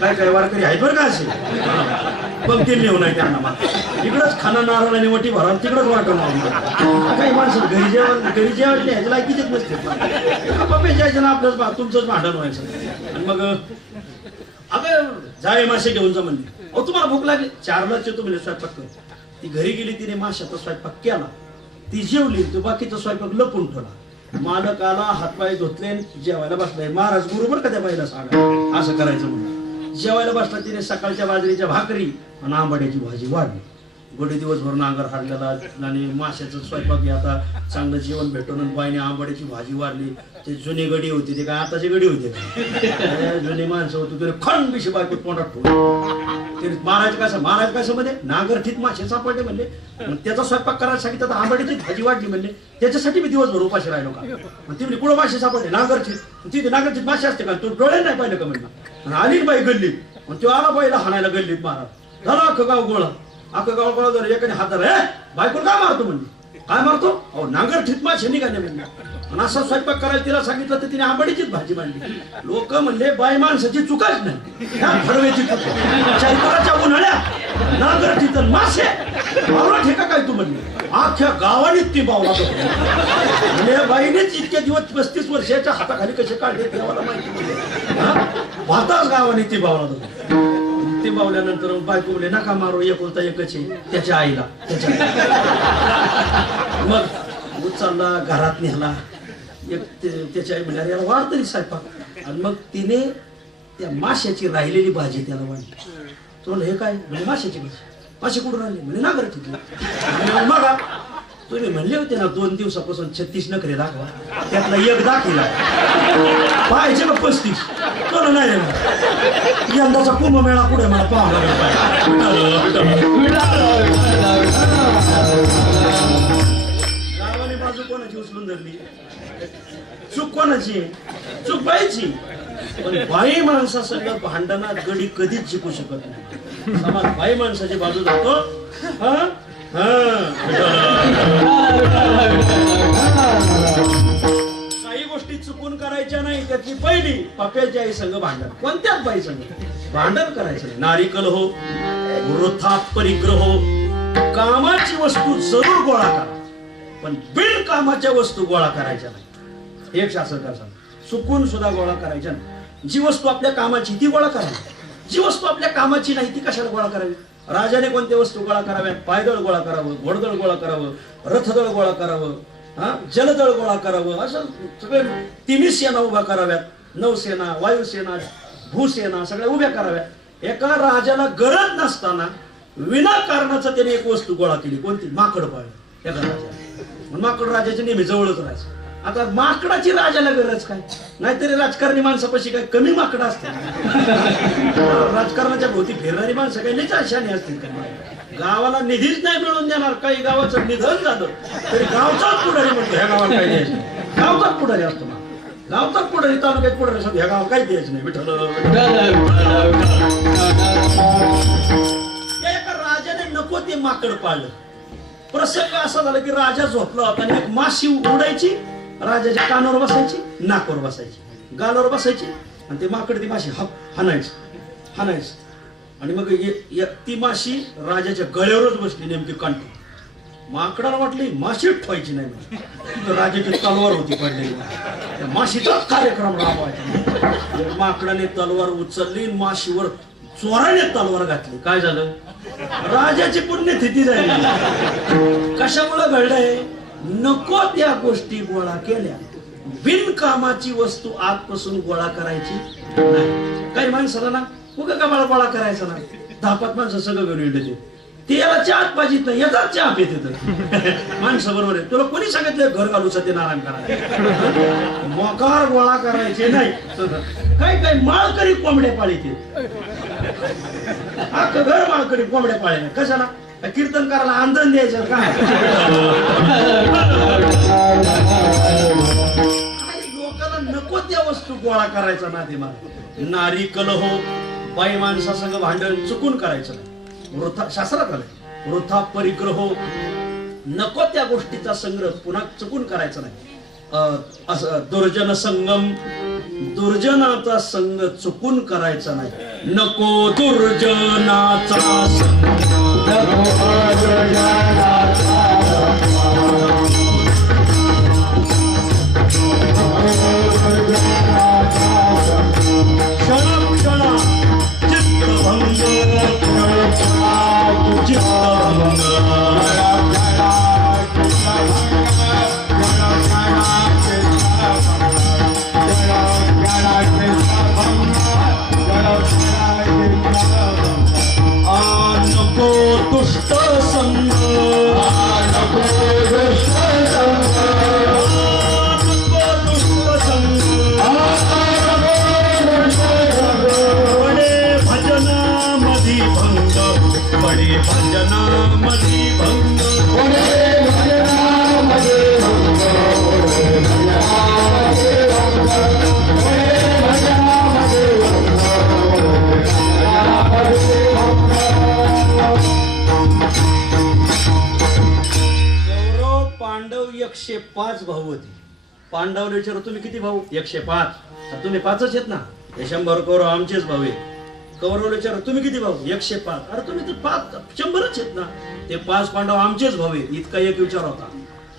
काय वारकरी आहेत बरं का असे, पण ते नेऊ नाही त्यांना. मग इकडंच खाना नारळ आणि वटी भरा, तिकडंच वाटत मागणार. काही माणसं घरी जेवण न्यायचं लायकीच नसते. पप्पे जायचं ना आपलंच, तुमचंच भांडण व्हायचं. आणि मग अगं जावे मासे घेऊन जा म्हणले. अहो तुम्हाला भूक लागली, 4लाच येतो म्हणजे स्वयंपाक कर. ती घरी गेली, तिने माशाचा स्वयंपाक केला, ती जेवली, तो बाकीचा स्वयंपाक लपून ठेवला. मालक आला, हातपाय धुतले, जेवायला बसलाय. महाराज बरोबर का त्या बाईला सांगा असं करायचं म्हणून. जेवायला बसला, तिने सकाळच्या बाजरीच्या भाकरी आणि आंबाड्याची भाजी वाढली. गोडी दिवसभर नांगर हारलेला आणि माशाचं स्वयंपाक. आता चांगलं जेवण भेटून बाईने आंबाड्याची भाजी वाढली. ते जुनी गडी होती, ते काय आताची गडी होती का? जुनी माणसं होती, तिने खंड बिशी बायको तोंडात ठेवली. महाराज कसं मध्ये नांगरठीत मासे सापडले म्हणले. मग त्याचा स्वयंपाक करायला सांगितलं, आंबाड्याची भाजी वाढली म्हणले. त्याच्यासाठी मी दिवसभर उपाशी राहिलो का? मग ती म्हणजे कुठं मासे सापडले? नांगरठीत. तिथे नांगरठीत मासे असते का? तू डोळे नाही पाहिलं का म्हणलं? आली बाई गल्लीत, मग तो आला बाईला हाणायला गल्लीत. महाराज झाला अख्खं गाव गोळा. अख्खं गाव गोळा झालं. एकाने हातात बायकोला काय मारतो म्हणले. काय मारतो? अहो नांगरठीत मासे निघाले म्हणले. आणि असा स्वयंपाक करायला तिला सांगितलं तर तिने आंबाडीचीच भाजी मांडली. लोक म्हणले बाई माणसाची चुकाच नाही, ठरवायची चुक. चैत्राच्या उन्हाळ्यात नागरटीत मासे बावला ठेका काय तू म्हणली अख्ख्या गावाने ती बावला म्हणजे बाईनेच इतके दिवस 35 वर्षाच्या हाताखाली कसे काढले देवाला माहिती भाताच गावाने ती बावला ती बावल्यानंतर बायको बोले नका मारू एकुलता एकच आहे त्याच्या आईला मग उचलला घरात नेला त्याच्या आई म्हणजे याला वाढ तरी स्वयंपाक आणि मग तिने त्या माशाची राहिलेली भाजी त्याला वाढली तो हे काय म्हणजे माशाची भाजी मासे कुठून राहिले म्हणजे नागर ठिकली मग तुम्ही म्हणले होते ना 2 दिवसापासून 36 नखरे दाखवा त्यातला एक दाखिला पाहिजे का 35 तो नाही यंदाचा कुंभमेळा पुढे मला गावाने बाजू कोणाची उचलून धरली चूक कोणाची चूक बाईची पण बाई माणसा सगळं भांडणात गडी कधीच जिंकू शकत नाही समाज बाई माणसाची बाजू जातो काही गोष्टी चुकून करायच्या नाही त्यातली पहिली पप्याची आई संग भांडण कोणत्याच बाई संग भांडण करायचं नाही नारिकल हो वृथा परिग्रह हो कामाची वस्तू जरूर गोळा करा पण बिनकामाच्या वस्तू गोळा करायच्या नाही एक शास्त्रकार सांग चुकून सुद्धा गोळा करायच्या नाही जी वस्तू आपल्या कामाची ती गोळा करावी जी वस्तू आपल्या कामाची नाही ती कशाला गोळा करावी राजाने कोणत्या वस्तू गोळा कराव्यात पायदळ गोळा करावं घोडदळ गोळा करावं रथदळ गोळा करावं जलदळ गोळा करावं असं सगळे 3 सेना उभ्या कराव्यात नौसेना वायुसेना भूसेना सगळ्या उभ्या कराव्यात एका राजाला गरज नसताना विनाकारणाचं त्याने एक वस्तू गोळा केली कोणती माकड पाळलं एका राजाने माकड राजाच्या नेहमी जवळच राहायचं आता माकडाची राजाला गरज काय नाहीतरी राजकारणी माणसापाशी काय कमी माकडं असते राजकारणाच्या भोवती फिरणारी माणसं काही लई शाणी असतील काय गावाला निधीच नाही मिळून देणार काही गावाचं निधन झालं तरी गावचाच पुढारी म्हणतो ह्या गावाला काही द्यायचं गावचाच पुढारी असतो ना गावचाच पुढारी तालुक्यात पुढारी असतो ह्या गावाला काही द्यायचं नाही विठ्ठल एका राजाने नको ते माकड पाळलं प्रसंग असा झाला की राजा झोपला होता आणि एक माशी उडायची राजाच्या कानावर बसायची नाकावर बसायची गालावर बसायची आणि ते माकड ती माशी हाणायच आणि मग ती माशी राजाच्या गळ्यावरच बसली नेमकी कांटी माकडाला वाटली माशी ठेवायची नाही राजाची तलवार होती पडलेली त्या माशीचाच कार्यक्रम राबवायचा माकडाने तलवार उचलली माशीवर चोराने तलवार घातली काय झालं राजाची पुण्यतिथी झाली कशामुळे घडलंय नको त्या गोष्टी गोळा केल्या बिनकामाची वस्तू आतपासून गोळा करायची नाही काही माणसाला ना उगा कामाला गोळा करायचा ना 10-5 माणसं सगळं घेऊन येते ते याला चहात पाहिजेत नाही याचा चहा पिते तर माणसं बरोबर आहे तुला कोणी सांगितलं घर घालू सत्यनारायण करा मोकार गोळा करायचे नाही काही काही माळकरी कोंबड्या पाळीते घर माळकरी कोंबड्या पाळल्या कशाला कीर्तन करायला आंदन द्यायचं काय लोकांना नको त्या वस्तू गोळा करायचा ना ते मला नारिकल हो बाई माणसासंग भांडण चुकून करायचं नाही वृथा शास्त्रात आलंय वृथा परिग्रह हो नको त्या गोष्टीचा संग्रह पुन्हा चुकून करायचा नाही असं दुर्जन संगम दुर्जनाचा संग चुकून करायचा नाही नको दुर्जनाचा संग दुष्ट संग भजनामधी भंग बडे भजनामधी भंग पांडव 105 भाऊ होते पांडव विचार तुम्ही किती भाऊ 105 तुम्ही 5च आहेत ना हे 100 कौरव आमचेच भाऊ आहेत कौरवला विचार तुम्ही किती भाऊ 105. अरे तुम्ही तर 100च आहेत ना. ते 5 पांडव आमचेच भाऊ आहेत. इतका एक विचार होता.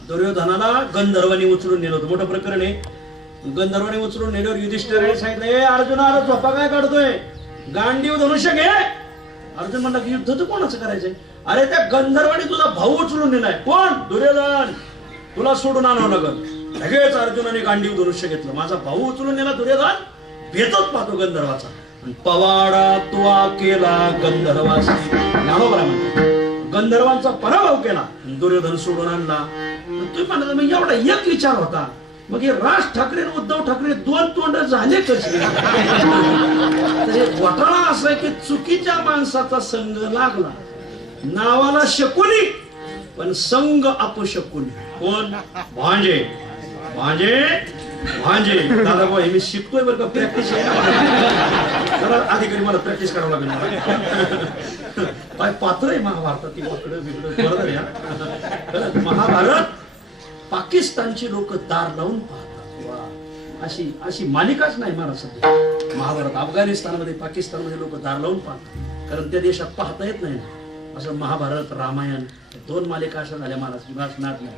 दुर्योधनाला गंधर्वाने उचलून नेलं होतं. मोठं प्रकरण आहे. गंधर्वाने उचलून नेल्यावर युधिष्ठिराने सांगितलं ए अर्जुना अरे झोपा काय काढतोय गांडीव धनुष्य घे. अर्जुन म्हणला की युद्ध तर कोणाचं करायचंय. अरे त्या गंधर्वाने तुझा भाऊ उचलून नेलाय. कोण दुर्योधन. तुला सोडून आणावं लागल. लगेच अर्जुनाने गांडीव धनुष्य घेतलं. माझा भाऊ उचलून नेला दुर्योधन भेटत पाहतो गंधर्वाचा. पवाडा तुआ केला गंधर्वाचा. ज्ञानोबा म्हणतो गंधर्वांचा पराभव केला दुर्योधन सोडून आणला. तुम्ही म्हणता मग एवढा एक विचार होता. मग हे राज ठाकरे आणि उद्धव ठाकरे 2 तोंड झाले कसे. घोटाळा असा की चुकीच्या माणसाचा संघ लागला. नावाला शकुनी पण संघ अपशकुनी. कोण भांजे भांजे भांजे. दादा भाई मी शिकतोय बरं का प्रॅक्टिस जरा अधिकारी मला प्रॅक्टिस करावं लागेल. काय पात्र आहे महाभारतात ती वाकडं बिकडं बरोबर या. महाभारत पाकिस्तानची लोक दार लावून पाहतात. अशी मालिकाच नाही मला सध्या. महाभारत अफगाणिस्तानमध्ये पाकिस्तानमध्ये लोक दार लावून पाहतात कारण त्या देशात पाहता येत नाही ना. असं महाभारत रामायण 2 मालिका अशा झाल्या महाराष्ट्रात नाही.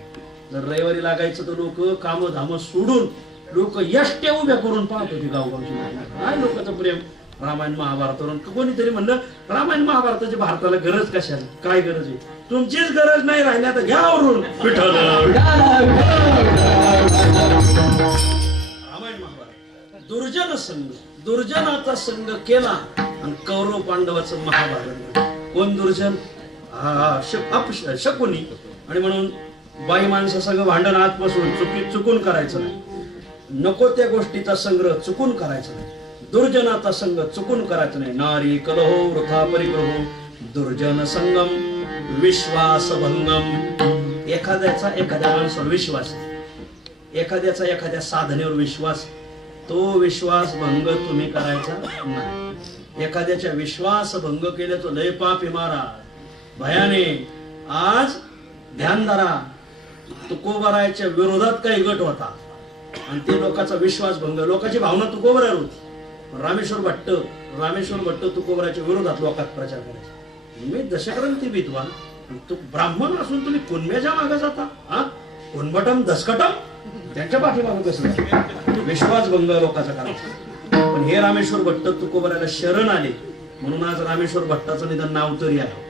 जर रविवारी लागायचं तर लोक काम धाम सोडून लोक यष्ट्या उभ्या करून पाहत होते गावगावची. काय लोकांचं प्रेम रामायण महाभारतावरून. कोणीतरी म्हणलं रामायण महाभारताची भारताला गरज कशाला. काय गरज आहे. तुमचीच गरज नाही राहिल्या तर घ्या आवरून. रामायण महाभारत दुर्जन संघ. दुर्जनाचा संघ केला आणि कौरव पांडवाचं महाभारत. कोण दुर्जन. शकुनी. आणि म्हणून बाई माणसा सगळं भांडण आजपासून चुकून करायचं नाही. नको त्या गोष्टीचा संग्रह चुकून करायचा नाही. दुर्जनाचा संघ चुकून करायचा नाही. नारी कलहो वृथा परिग्रहो दुर्जन संगम विश्वास भंगम. एखाद्याचा एखाद्या माणसावर विश्वास. एखाद्याचा एखाद्या साधनेवर विश्वास. तो विश्वास भंग तुम्ही करायचा नाही. एखाद्याच्या विश्वास भंग केल्याचं लय पाप आहे महाराज भयाने. आज ध्यान धरा तुकोबरायच्या विरोधात काही गट होता आणि ते लोकांचा विश्वास भंग. लोकांची भावना तुकोबरावर होती. रामेश्वर भट्ट तुकोबराच्या विरोधात लोकात प्रचार करायचे. मी दशक्रांती विद्वान तू ब्राह्मण असून तुम्ही कुणब्याच्या मागे जाता. हा कुणबटम दसकटम त्यांच्या पाठीमागे कसं विश्वास भंग लोकांचा करायचा. पण हे रामेश्वर भट्ट तुकोबराला शरण आले म्हणून आज रामेश्वर भट्टाचं निदान नाव तरी आहे.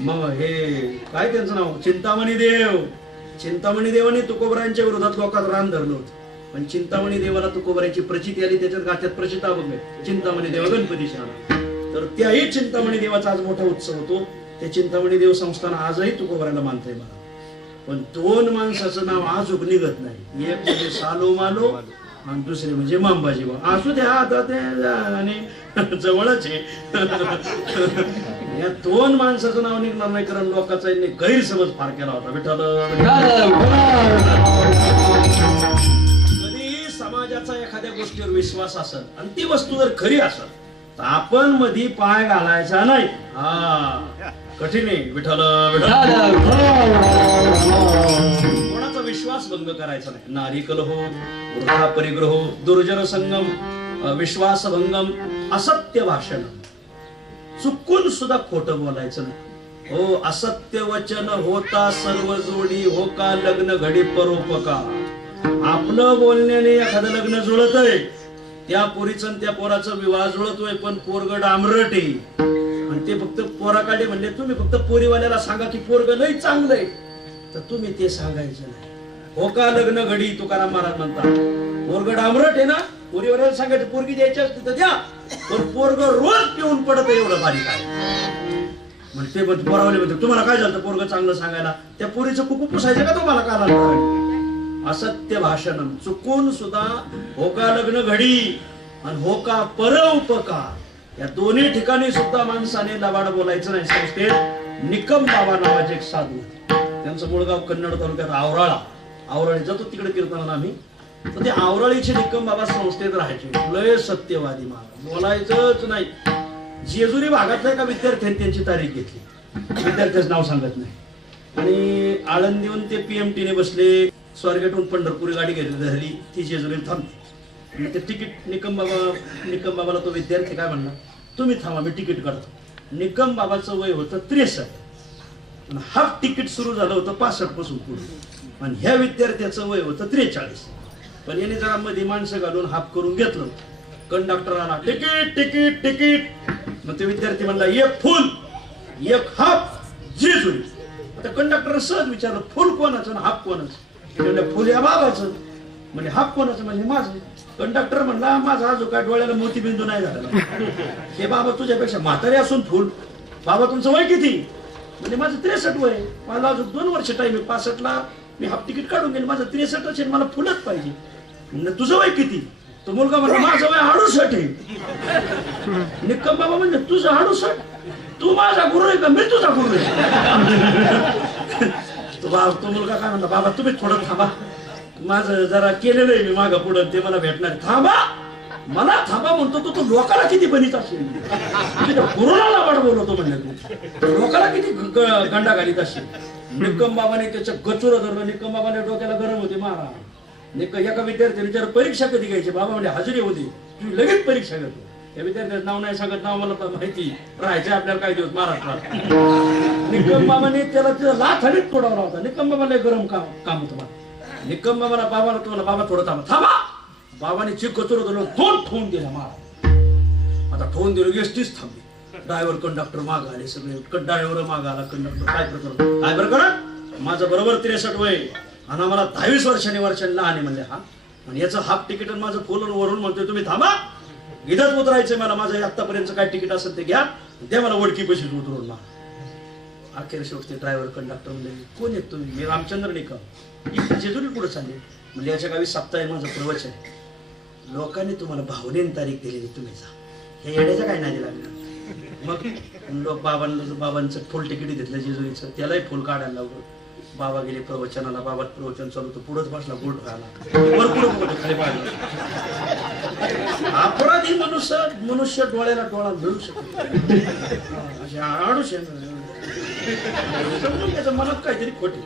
मग हे काय त्यांचं नाव चिंतामणी देव. चिंतामणी देवाने तुकोबरांच्या विरोधात लोकात रान धरलं होतं. पण चिंतामणी देवाला तुकोबराची प्रचिती आली. त्याच्यात गात्यात प्रचिता बघ चिंतामणी देव गणपती शहाणा. तर त्याही चिंतामणी देवाचा आज मोठा उत्सव होतो. ते चिंतामणी देव संस्थान आजही तुकोबराला मानतंय मला. पण 2 माणसाचं नाव आज निघत नाही. एक म्हणजे सालो मालो आणि दुसरे म्हणजे मांबाजी. असू द्या आता ते आणि जवळच आहे. या 2 माणसाचं नाव निघणार नाही कारण लोकांचा गैरसमज फार केला होता. विठ्ठल कधी समाजाचा एखाद्या गोष्टीवर विश्वास असेल आणि ती वस्तू जर खरी असेल तर आपण मध्ये पाय घालायचा नाही. हा कठीण आहे. विठ्ठल कोणाचा विश्वास भंग करायचा नाही. नारी कलहो वृथा परिग्रहो दुर्जन संगम विश्वास भंगम असत्य भाषण. चुकून सुद्धा खोटं बोलायचं नाही. हो असत्य वचन होता सर्व जोडी हो का लग्न घडी परोपकार. आपलं बोलण्याने एखादं लग्न जुळत आहे. त्या पोरीचं त्या पोराचा विवाह जुळतोय पण पोरग डांबरट आहे आणि ते फक्त पोराकडे म्हणले तुम्ही फक्त पोरीवाल्याला सांगा की पोरग लय चांगलंय तर तुम्ही ते सांगायचं नाही. हो का लग्न घडी तुकाराम महाराज म्हणतात. पोरग डांबरट आहे ना पोरीवाल्याला सांगायचं पोरगी द्यायची असते तर द्या पण पोरग रोज पिऊन पडत एवढं बारीक आहे. म्हणते पोरावले म्हणते तुम्हाला काय झालं पोरग चांगलं सांगायला. त्या पोरीचं कुकू पुसायचं का तुम्हाला कारण. असत्य भाषण. चुकून सुद्धा होका लग्न घडी आणि होका परोपकार या दोन्ही ठिकाणी सुद्धा माणसाने लबाड बोलायचं नाही. संस्थेत निकम बाबा नावाचे एक साधू त्यांचं मूळगाव कन्नड तालुक्यात आवराळी जातो तिकडे कीर्तनाला आम्ही. तर ते आवराळीचे निकम बाबा संस्थेत राहायचे. लय सत्यवादी महाराज बोलायचंच नाही. जेजुरी भागातल्या एका विद्यार्थ्यांनी त्यांची तारीख घेतली. विद्यार्थ्याचं नाव सांगत नाही आणि आळंदीहून ते PMT ने बसले. स्वारगेटहून पंढरपूर गाडी धरली ती जेजुरीला थांबते. ते तिकीट निकम बाबाला तो विद्यार्थी काय म्हणला तुम्ही थांबा मी तिकीट काढतो. निकम बाबाचं वय होतं 63. हाफ तिकीट सुरू झालं होतं 65 पासून पुढे आणि ह्या विद्यार्थ्याचं वय होतं 43. पण याने जरा मध्ये माणसं घालून हाफ करून घेतलं. कंडक्टराला तिकीट तिकीट तिकीट. मग ते विद्यार्थी म्हणला एक फुल एक हाफ जेजुरी. आता कंडक्टर सहज विचारलं फुल कोणाचं आणि हाफ कोणाचं. म्हणजे फुल या बाबाचं म्हणजे हाफ कोणाचं म्हणजे माझं. कंडक्टर म्हणला माझा आजो काय डोळ्याला मोतीबिंदू नाही झाला. हे बाबा तुझ्यापेक्षा म्हातारे असून फुल. बाबा तुमचं वय किती? म्हणजे माझं 63 वय. मला अजून 2 वर्ष टाइम आहे. 65ला मी हाफ तिकीट काढून गेले. माझं 63 असेल मला फुलच पाहिजे. म्हणजे तुझं वय किती? तो मुलगा म्हणला माझं वय 68 आहे. निकम बाबा म्हणजे तुझं 68? तू माझा गुरु आहे का मी तुझा गुरु आहे? तो मुलगा काय म्हणला बाबा तुम्ही थोडं थांबा. माझं जरा केलेलं आहे मी मागं पुढं ते मला भेटणार. थांबा मला थांबा म्हणतो तू लोकाला किती बनीत असेल. गुरुला वाट बोलवतो म्हणलं तू लोकाला किती गंडा घालीत असेल. निकम बाबाने त्याच्या गचुर धरलं. निकम बाबाने डोक्याला गरम होते मारा. एका विद्यार्थ्याने विचार परीक्षा कधी घ्यायची? बाबा म्हणजे हजेरी होती तुम्ही लगेच परीक्षा घेतो. या विद्यार्थ्याचं नाव नाही सांगत. नाव मला माहिती राहायचं आपल्याला काही दिवस महाराष्ट्रात. निकम बाबाने त्याला लाथ हडीत तोडावला होता. निकम बाबाला गरम काम होतं. निकम बाबाला बाबाला तुम्हाला बाबा थोडं थांबा. बाबाने चिक कचोर धरलं. दोन ठोन दिला मारा. आता ठोन दिलं एसटीच थांबली. ड्रायव्हर कंडक्टर माग आले सगळे. ड्रायव्हर माग आला. कंडक्टर काय प्रकार? माझं बरोबर 63 वय आणि मला 22 वर्षांनी लहान आहे म्हणले. हा आणि याचं हाफ तिकीट आणि माझं फुल वरून म्हणतोय तुम्ही थांबा. इथंच उतरायचंय मला. माझं आतापर्यंत काय तिकीट असेल ते घ्या. द्या मला ओळखी पैसे उतरून मा. अखेर शेवटी ड्रायव्हर कंडक्टर म्हणले कोण येत तुम्ही? मी रामचंद्र निकम. जेजुरी पुढे चालले म्हणजे याच्या गावी सप्ताह आहे माझं प्रवचन. लोकांनी तुम्हाला भावनेने तारीख दिलेली तुम्ही जा. हे येण्याच्या काय नाही लागणार. मग लोक बाबांचं फुल तिकीट घेतलं जेजुरीचं. त्यालाही फुल काढायला लावलं. बाबा गेले प्रवचनाला. बाबा प्रवचन चालू तर पुढंच बसला. गोट राहिला भरपूर खाली पाडला. अपराधी मनुष्य डोळ्याला डोळा मिळू शकतो. त्याच्या मनात काहीतरी खोटे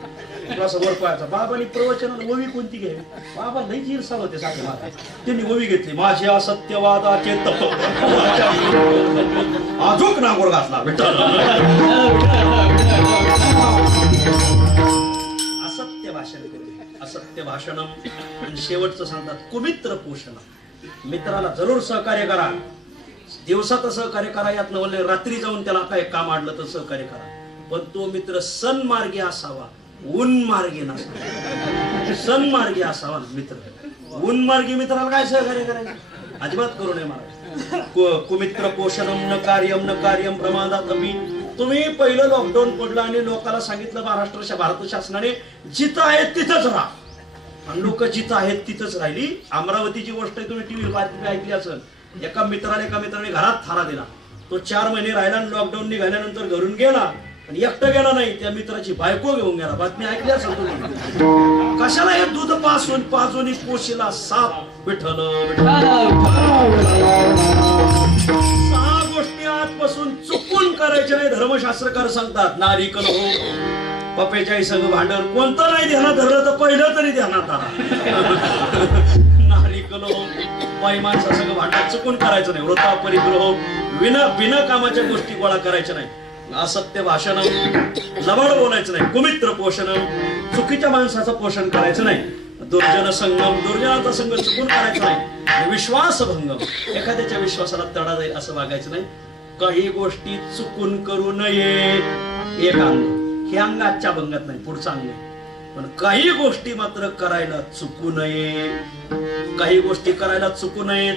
असं वर पाहायचा. बाबांनी प्रवचनाला ओवी कोणती घ्यावी? बाबा लई जीरसाल होते साधे महाराज. त्यांनी ओवी घेतली माझे असत्यवादाचे तप आजूक नागोर घातला. असत्य भाषण केले. असत्य भाषणम. आणि शेवटचं सांगतात कुमित्र पोषण. मित्राला जरूर सहकार्य करा. दिवसात सहकार्य करा. यात नवले रात्री जाऊन त्याला काय काम आणलं तर सहकार्य करा. पण तो मित्र सन्मार्गी असावा. उन्मार्गी नसावा. सन्मार्गी असावा मित्र. उन्मार्गी मित्राला काय सहकार्य करायचं? अजिबात करू नये महाराज. कुमित्र पोषणम न कार्यम प्रमादात अमी. तुम्ही पहिलं लॉकडाऊन पडलं आणि लोकांना सांगितलं भारत शासनाने जिथं आहेत तिथंच राहा. आणि लोक जिथं आहेत तिथंच राहिली. अमरावतीची गोष्ट तुम्ही टीव्ही बातमी ऐकली असेल. एका मित्राने घरात थारा दिला. तो 4 महिने राहिला आणि लॉकडाऊन निघाल्यानंतर घरून गेला. आणि एकटा गेला नाही. त्या मित्राची बायको घेऊन गेला. बातमी ऐकली असेल तुम्ही. कशाला हे दूध पाजून पोशीला साप विठ्ठल. 6 गोष्टी आजपासून चुकून करायच्या नाही. धर्मशास्त्रकार सांगतात. नारी कल हो पप्पेच्याही संग भांडण. कोणतं नाही ध्यानात धरलं तर पहिलं तरी ध्यानात आला. नारी कल हो बाई माणसा संग भांडण चुकून करायचं नाही. वृथा परिग्रह बिना कामाच्या गोष्टी गोळा करायच्या नाही. असत्य भाषण. लबाड बोलायचं नाही. कुमित्र पोषण. चुकीच्या माणसाचं पोषण करायचं नाही. दुर्जन संगम. दुर्जनाचा संग चुकून करायचा नाही. विश्वासभंगम. एखाद्याच्या विश्वासाला तडा जाईल असं वागायचं नाही. काही गोष्टी चुकून करू नये. एक अंग. हे अंग आजच्या भंगात नाही. पुढचं अंग. पण काही गोष्टी मात्र करायला चुकू नये. काही गोष्टी करायला चुकू नये.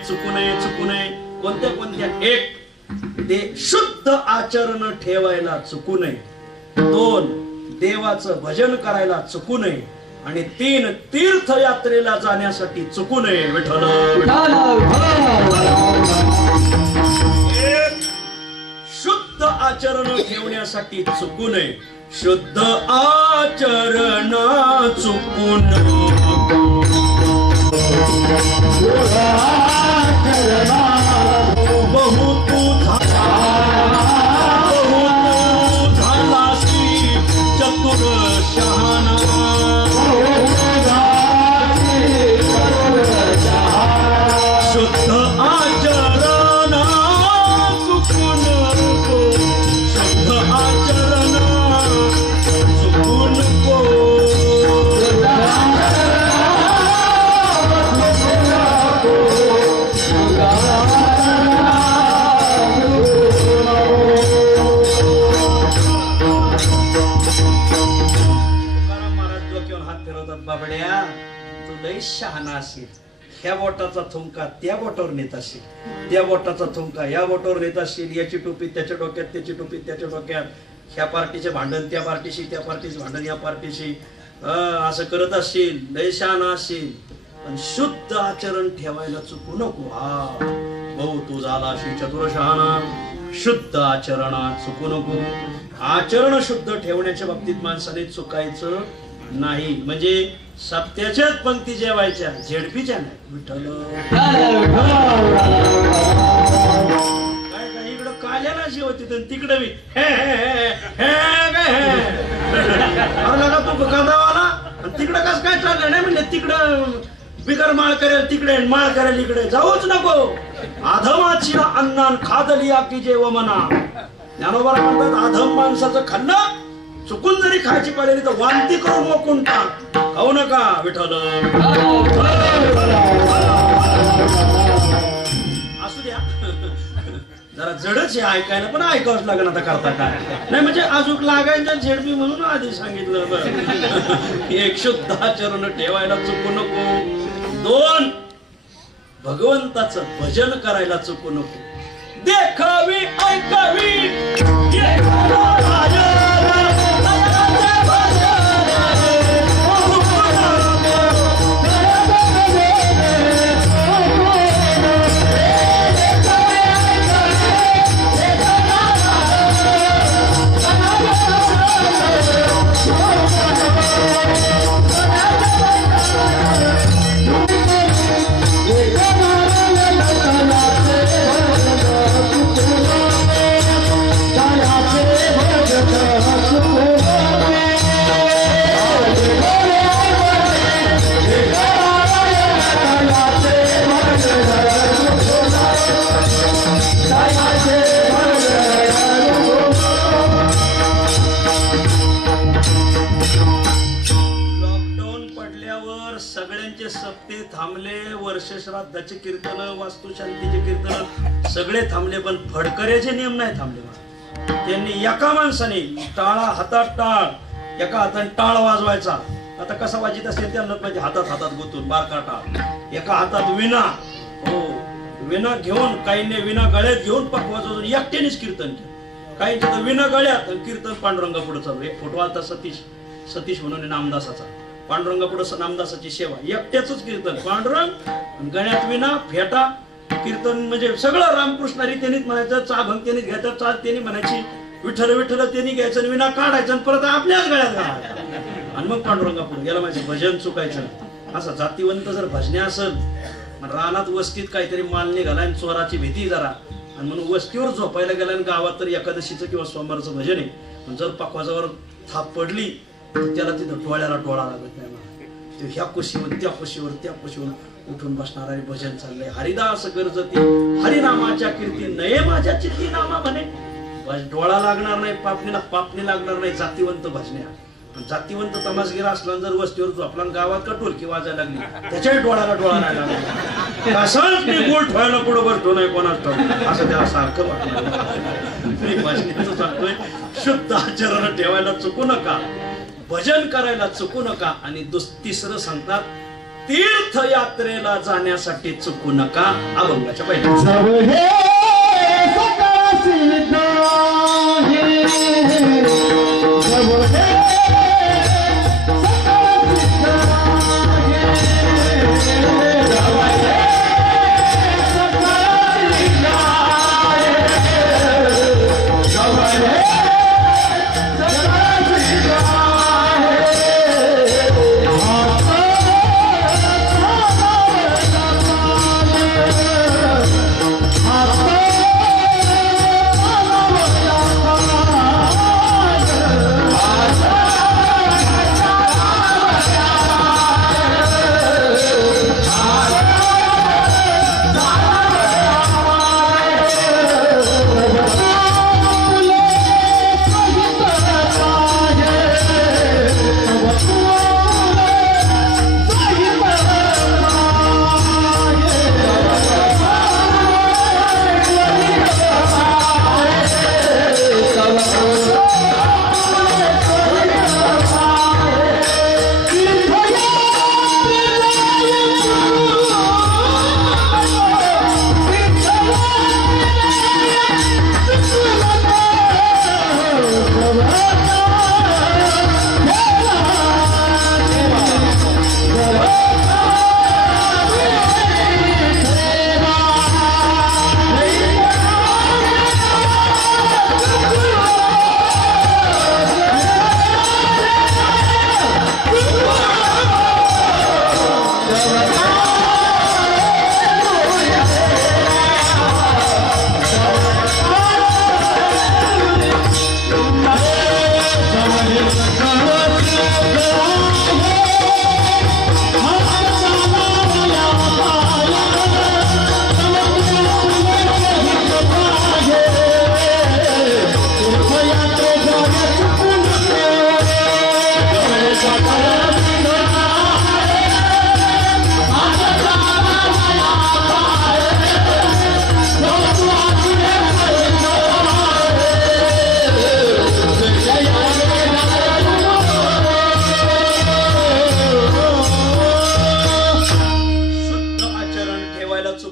कोणत्या? 1 ते शुद्ध आचरण ठेवायला चुकू नये. 2 देवाचं भजन करायला चुकू नये. आणि 3 तीर्थयात्रेला जाण्यासाठी चुकू नये. विठ्ठल. 1 शुद्ध आचरण ठेवण्यासाठी चुकू नये. शुद्ध आचरण चुकून बहु तू झालासी चतुर शहाणा. शुद्ध आचरण चुकून लय शहाणा असेल, ह्या बोटाचा थुंका त्या बोटावर नेत असेल, त्या बोटाचा थुंका या बोटावर नेत असेल, याची टोपी त्याच्या डोक्यात, त्याची टोपी त्याच्या डोक्यात, ह्या पार्टीचे भांडण त्या पार्टीशी, त्या पार्टीचे भांडण या पार्टीशी, असं करत असशील, लय शहाणा असशील. पण शुद्ध आचरण ठेवायला चुकू नको. हा भाऊ तू झाला अशी चतुर शहाणा, शुद्ध आचरणात चुकू नको. आचरण शुद्ध ठेवण्याच्या बाबतीत माणसाने चुकायचं नाही. म्हणजे सप्त्याच्याच पंक्ती जेवायच्या, झेडपीच्या नाही. विठ्ठल काय काय इकडं काल्याला जेवत तिकडे मी लगा तू गंधावाला तिकडं कस काय चाललं नाही म्हणजे तिकडं बिगर माळ करेल तिकडे, माळ करेल इकडे, जाऊच नको. अधमाची अन्नान खादली की जेव म्हणा. ज्ञानोबा म्हणतात अधम माणसाचं खाल्लं चुकून जरी खायची पडली तर वांती करून मोकून टाक, खाऊ नका. विठ्ठल असू द्या, जरा जडच आहे ऐकायला, पण ऐकावंच लागेल. आता करता काय नाही म्हणजे अजून लागायचं झेडपी म्हणून आधी सांगितलं. एक शुद्ध आचरण ठेवायला चुकू नको. 2 भगवंताचं भजन करायला चुकू नको. देखावी ऐकावी सप्ते थांबले, वर्ष श्राद्धाचे कीर्तन, वास्तुशांतीचे कीर्तन सगळे थांबले, पण फडकऱ्याचे नियम नाही थांबले. त्यांनी एका माणसाने टाळा हातात टाळ, एका हाताने टाळ वाजवायचा. आता कसा वाजित असेल त्यांना म्हणजे हातात गुंतून बारका टाळ, एका हातात विणा, हो विणा घेऊन, काहींनी विणा गळ्यात घेऊन पक वाजवून एकट्यानेच कीर्तन केलं. काहींच्या तर विणा गळ्यात कीर्तन पांडुरंगा पुढे चालू. एक फोटो आलता सतीश म्हणून नामदासाचा, पांडुरंगा पुढे नामदासाची सेवा, एकट्याच कीर्तन, पांडुरंग गळ्यात विना फेटा कीर्तन. म्हणजे सगळं रामकृष्ण रीतीनेच म्हणायचं. चा भंग त्यांनी घ्यायचं, चाल त्यांनी म्हणायची, विठ्ठल विठ्ठल त्यांनी घ्यायचं, विना काढायचं आणि परत आपल्याच गळ्यात घालायचं आणि मग पांडुरंगा पुढे गेला. माझे भजन चुकायचं. असा जातीवंत जर भजने असेल, रानात वस्तीत काहीतरी माल निघाला आणि चोराची भीती जरा, आणि म्हणून वस्तीवर झोपायला गेला आणि गावात तर एकादशीचं किंवा सोमवारचं भजन आहे, जर पकवाजावर थाप पडली त्याला तिथं डोळ्याला डोळा लागत नाही. ते ह्या कुशीवर त्या कुशीवर उठून बसणार आणि भजन चाललंय. हरिदास गरजती हरिनामाच्या कीर्ती नये माझ्या चित्ती नामा म्हणे. डोळा लागणार नाही, पापणी लागणार नाही. जातीवंत भजन्या. जातीवंत तमासगीर असला जर वस्तीवर झोपला गावात का टोलकी वाजायला लागली, त्याच्याही डोळ्याला डोळा नाही लागला. कसाच मी गोल ठेवायला पुढे बसतो नाही कोणाच असं त्याला सारखं वाटलं. सांगतोय शुद्ध आचरण ठेवायला चुकू नका, भजन करायला चुकू नका. आणि 3रं सांगतात तीर्थयात्रेला जाण्यासाठी चुकू नका. अभंगाच्या पहिल्या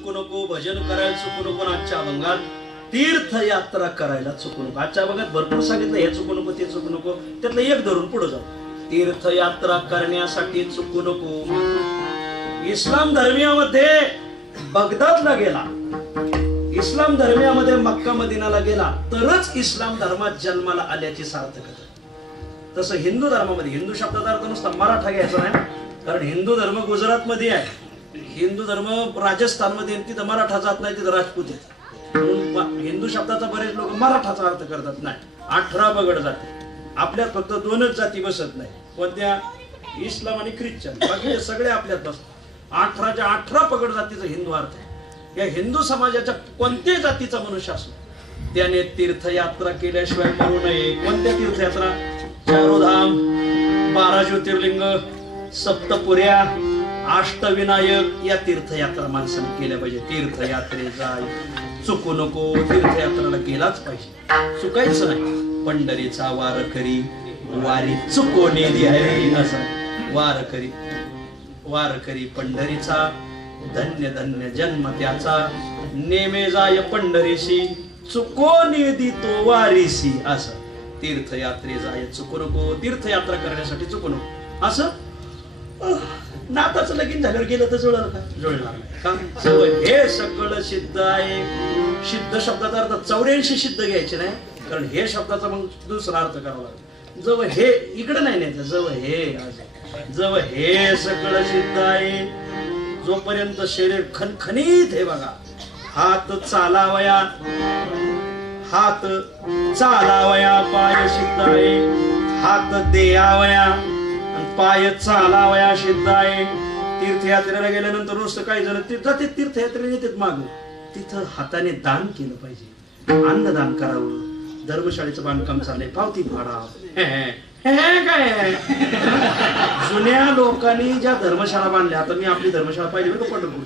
चुकू नको, भजन करायला चुकू नको, आजच्या अभंगात तीर्थयात्रा करायला चुकू नको. आजच्या अभंगात भरपूर सांगितलं, हे चुकू नको ते चुकू नको, त्यातलं एक धरून पुढे जाऊ. तीर्थयात्रा करण्यासाठी चुकू नको. इस्लाम धर्मियामध्ये बगदादला गेला, इस्लाम धर्मियामध्ये मक्का मदिनाला गेला तरच इस्लाम धर्मात जन्माला आल्याची सार्थकता. तसं हिंदू धर्मामध्ये, हिंदू शब्दाचा अर्थ नुसता मराठा घ्यायचा नाही, कारण हिंदू धर्म गुजरात मध्ये आहे, हिंदू धर्म राजस्थान मध्ये, तिथं मराठा जात नाही, तिथं राजपूत आहे. म्हणून हिंदू शब्दाचा बरेच लोक मराठाचा अर्थ करतात. नाही, 18 पगड जाती. आपल्यात फक्त 2च जाती बसत नाही, कोणत्या? इस्लाम आणि ख्रिश्चन. बाकी सगळे आपल्यात बसतात. 18च्या 18 पगड जातीचा हिंदू अर्थ आहे. या हिंदू समाजाच्या कोणत्याही जातीचा मनुष्य असो त्याने तीर्थयात्रा केल्याशिवाय मरू नये. कोणत्या तीर्थयात्रा? चारोधाम, 12 ज्योतिर्लिंग, सप्तपुऱ्या, अष्टविनायक या तीर्थयात्रा माणसाने केल्या पाहिजे. तीर्थयात्रे जाय चुकू नको. तीर्थयात्रेला गेलाच पाहिजे, चुकायचं नाही. पंढरीचा वारकरी वारी चुकोने द्यारी असं. वारकरी वारकरी पंढरीचा, धन्य धन्य जन्म त्याचा, नेमे जाय पंढरीशी चुकोने दितो वारीसी असं. तीर्थयात्रे जाय चुकू नको. तीर्थयात्रा करण्यासाठी चुकू नको. असं नाताचं लगीन झाल्यावर गेलं तर जुळणार का? जुळणार नाही. का? हे सगळं सिद्ध आहे. सिद्ध शब्दाचा अर्थ 84 सिद्ध घ्यायचे नाही, कारण हे शब्दाचा मग दुसरा अर्थ करावा लागतो. जव हे इकडे नाही न्यायचं, जव हे सगळं सिद्ध आहे. जोपर्यंत शरीर खणखणीत हे बघा, हात चालावया, हात चालावया पाय सिद्ध आहे. हात देयावया पाय चालावया सिद्ध आहे. तीर्थयात्रेला गेल्यानंतर नुसतं काही जण तीर्थयात्रेला येतात माग, तिथं हाताने दान केलं पाहिजे, अन्नदान करावं. धर्मशाळेचं बांधकाम चाललंय, पावती फाडा. काय जुन्या लोकांनी ज्या धर्मशाळा बांधल्या, आता मी आपली धर्मशाळा पाहिली बघा पंढरपूर,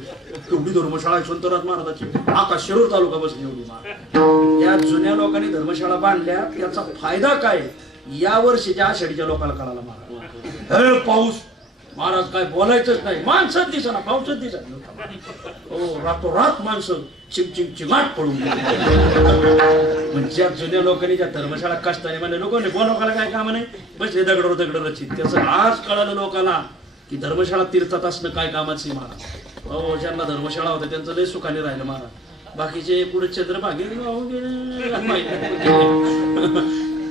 एवढी धर्मशाळा यशवंतराव महाराजाची, आकाश शिरूर तालुका बसली एवढी महाराज. या जुन्या लोकांनी धर्मशाळा बांधल्या, त्याचा फायदा काय या वर्षीच्या आषाढीच्या लोकांना कळाला. महाराज पाऊस, महाराज काय बोलायचंच नाही, माणसंच दिसना, पाऊसच दिसत. हो, रातोरात माणसं चिमचिम चिमाट पडून म्हणजे जुन्या लोकांनी ज्या धर्मशाळा कष्टाने म्हणजे लोकांनी बोलावला काय काम नाही, बसले दगड रचित. त्याचं आज कळालं लोकांना की धर्मशाळा तीर्थात असणं काय कामाची. महाराज हो, ज्यांना धर्मशाळा होत्या त्यांचं लय सुखाने राहिलं महाराज. बाकीचे पुढे चंद्रभागे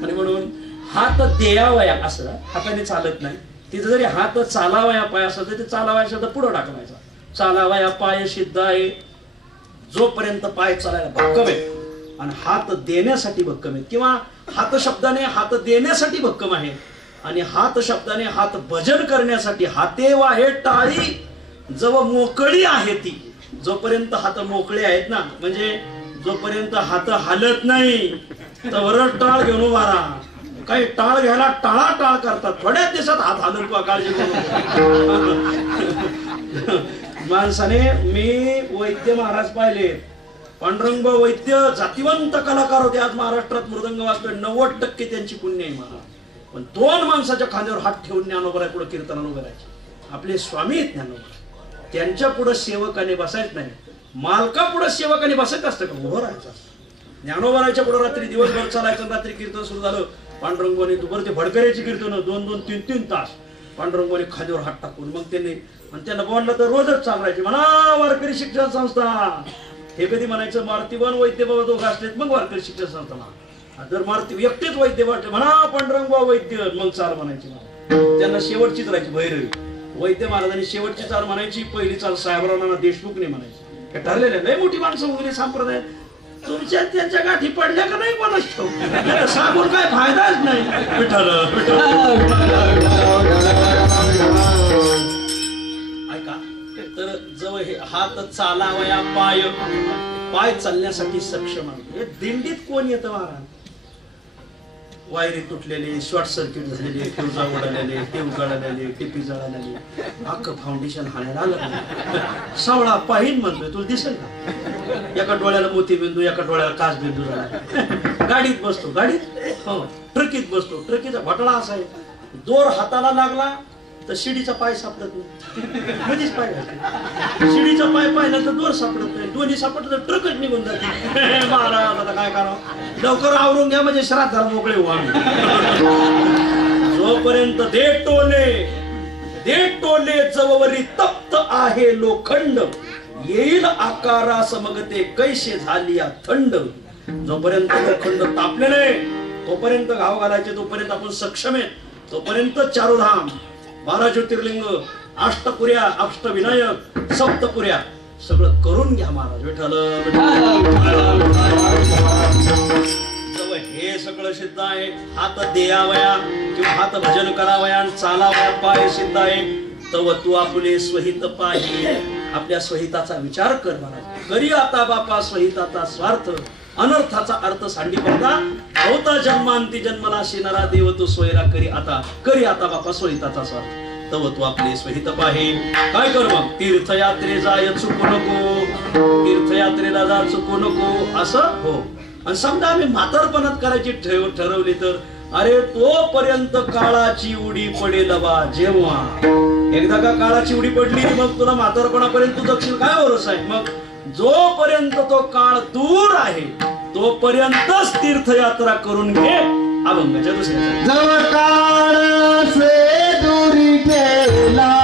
आणि म्हणून हात देयावया असं हाताने चालत नाही. तिथं जरी हात चालावया पाय असं तर ते चालावया शब्द पुढे टाकायचा. चालावया पाय सिद्ध आहे. जोपर्यंत पाय चालायला भक्कम आहे आणि हात देण्यासाठी भक्कम आहे, किंवा हात शब्दाने हात देण्यासाठी भक्कम आहे, आणि हात शब्दाने हात भजन करण्यासाठी हाते वाहे टाळी जव मोकळी आहे ती. जोपर्यंत हात मोकळे आहेत ना, म्हणजे जोपर्यंत हात हालत नाही तर टाळ घेऊन उभा राहा. काही टाळ घ्यायला टाळाटाळ करतात, थोड्याच दिवसात हात हालून काळजी करू. माणसाने मी वैद्य महाराज पाहिले, पांडुरंग वैद्य जातिवंत कलाकार होते. आज महाराष्ट्रात मृदंग वाजतोय, 90% त्यांची पुण्य आहे महाराज. पण 2 माणसाच्या खांद्यावर हात ठेवून ज्ञानोबा पुढे कीर्तनाला उभे राहायचे. आपले स्वामी आहेत ज्ञानोबा, त्यांच्या पुढे सेवकाने बसायच नाही. मालका पुढे सेवकाने बसायचं असतं का? उभं राहायचं असतं. ज्ञानोबाच्या पुढे रात्री दिवसभर चालायचं, रात्री कीर्तन सुरू झालं, पांडुरंगाने दुपार ते भडकऱ्याची कीर्तन 2-2, 3-3 तास पांडुरंगाने खांद्यावर हात टाकून मग त्यांना बोललं तर रोजच चालवायचे. म्हणा वारकरी शिक्षण संस्था, हे कधी म्हणायचं मारुतीवन वैद्य बाबा दोघं असलेत मग वारकरी शिक्षण संस्था म्हणा. जर मारुती एकटेच वैद्य वाटले म्हणा पांडुरंग वैद्य मग चाल म्हणायची. त्यांना शेवटचीच राहायची भैरवी. वैद्य महाराजांनी शेवटची चाल म्हणायची, पहिली चाल साहेबरावांना देशमुखने म्हणायची. हे ठरलेले लय मोठी माणसं उगली संप्रदाय. तुमच्या त्यांच्या गाठी पडल्या का नाही कोणाच ठेव, सांगून काय फायदाच नाही. ऐका तर जवळ हे हात चालावया पाय, पाय चालण्यासाठी सक्षम आहे. दिंडीत कोण येतं महाराज? वायरी तुटलेले, शॉर्ट सर्किट झालेले, फ्यूजा उडालेले, टेव जळालेले, टिपी जळालेले, अख्खं फाउंडेशन हाणायला आलं. सावळा पाहिन म्हणतोय, तुला दिसेल का? एका डोळ्याला मोतीबिंदू, एका डोळ्याला काच बिंदू झाला. गाडीत बसतो, गाडीत हो, ट्रकीत बसतो, ट्रकीचा घोटाळा असा आहे, दोर हाताला लागला तर शिडीचा पाय सापडत नाही, मध्येच पाय घालते. शिडीचा पाय पाहिला तर दोर सापडत नाही, दोन्ही सापडलं तर ट्रकच निघून जाते. महाराज आता काय करावं, लवकर आवरून घ्या म्हणजे श्राद्धाला मोकळे होऊ आम्ही. जोपर्यंत दे टोले जववरी तप्त आहे लोखंड, येईल आकारास मग ते कैसे झाली थंड. जोपर्यंत लोखंड तापले नाही तोपर्यंत घाव घालायचे, तोपर्यंत आपण सक्षम आहे, तोपर्यंत चारोधाम, 12 ज्योतिर्लिंग, अष्टपुऱ्या, अष्टविनायक, सप्तपुऱ्या सगळं करून घ्या महाराज. विठ्ठल हे सगळं सिद्ध आहे. हात देयावया किंवा हात भजन करावया, चालावया पाय सिद्ध आहे. तव तू आपले स्वहित पाहि, आपल्या स्वहिताचा विचार कर महाराज. करी आता बापा स्वहिताचा स्वार्थ, अनर्थाचा अर्थ सांडी पडता. होता जन्मांती जन्मला शिनरा देव तू सोयरा करी आता बापा स्वहिताचा स्वार्थ. तव तू आपले स्वहित पाहि. काय कर मग, तीर्थयात्रे जाय चुकू नको, तीर्थयात्रेला जा चुकू नको असं हो. आणि समजा आम्ही म्हातारपणात करायची ठरवली तर अरे तोपर्यंत काळाची उडी पडेल बा. जेव्हा एकदा का काळाची उडी पडली मग तुला म्हातारपणापर्यंत तू दक्षिण काय भरोसा आहे. मग जोपर्यंत तो काळ दूर आहे तोपर्यंतच तीर्थयात्रा करून घे. अभंगाच्या दुसऱ्या जव काळ से दूरी गेला,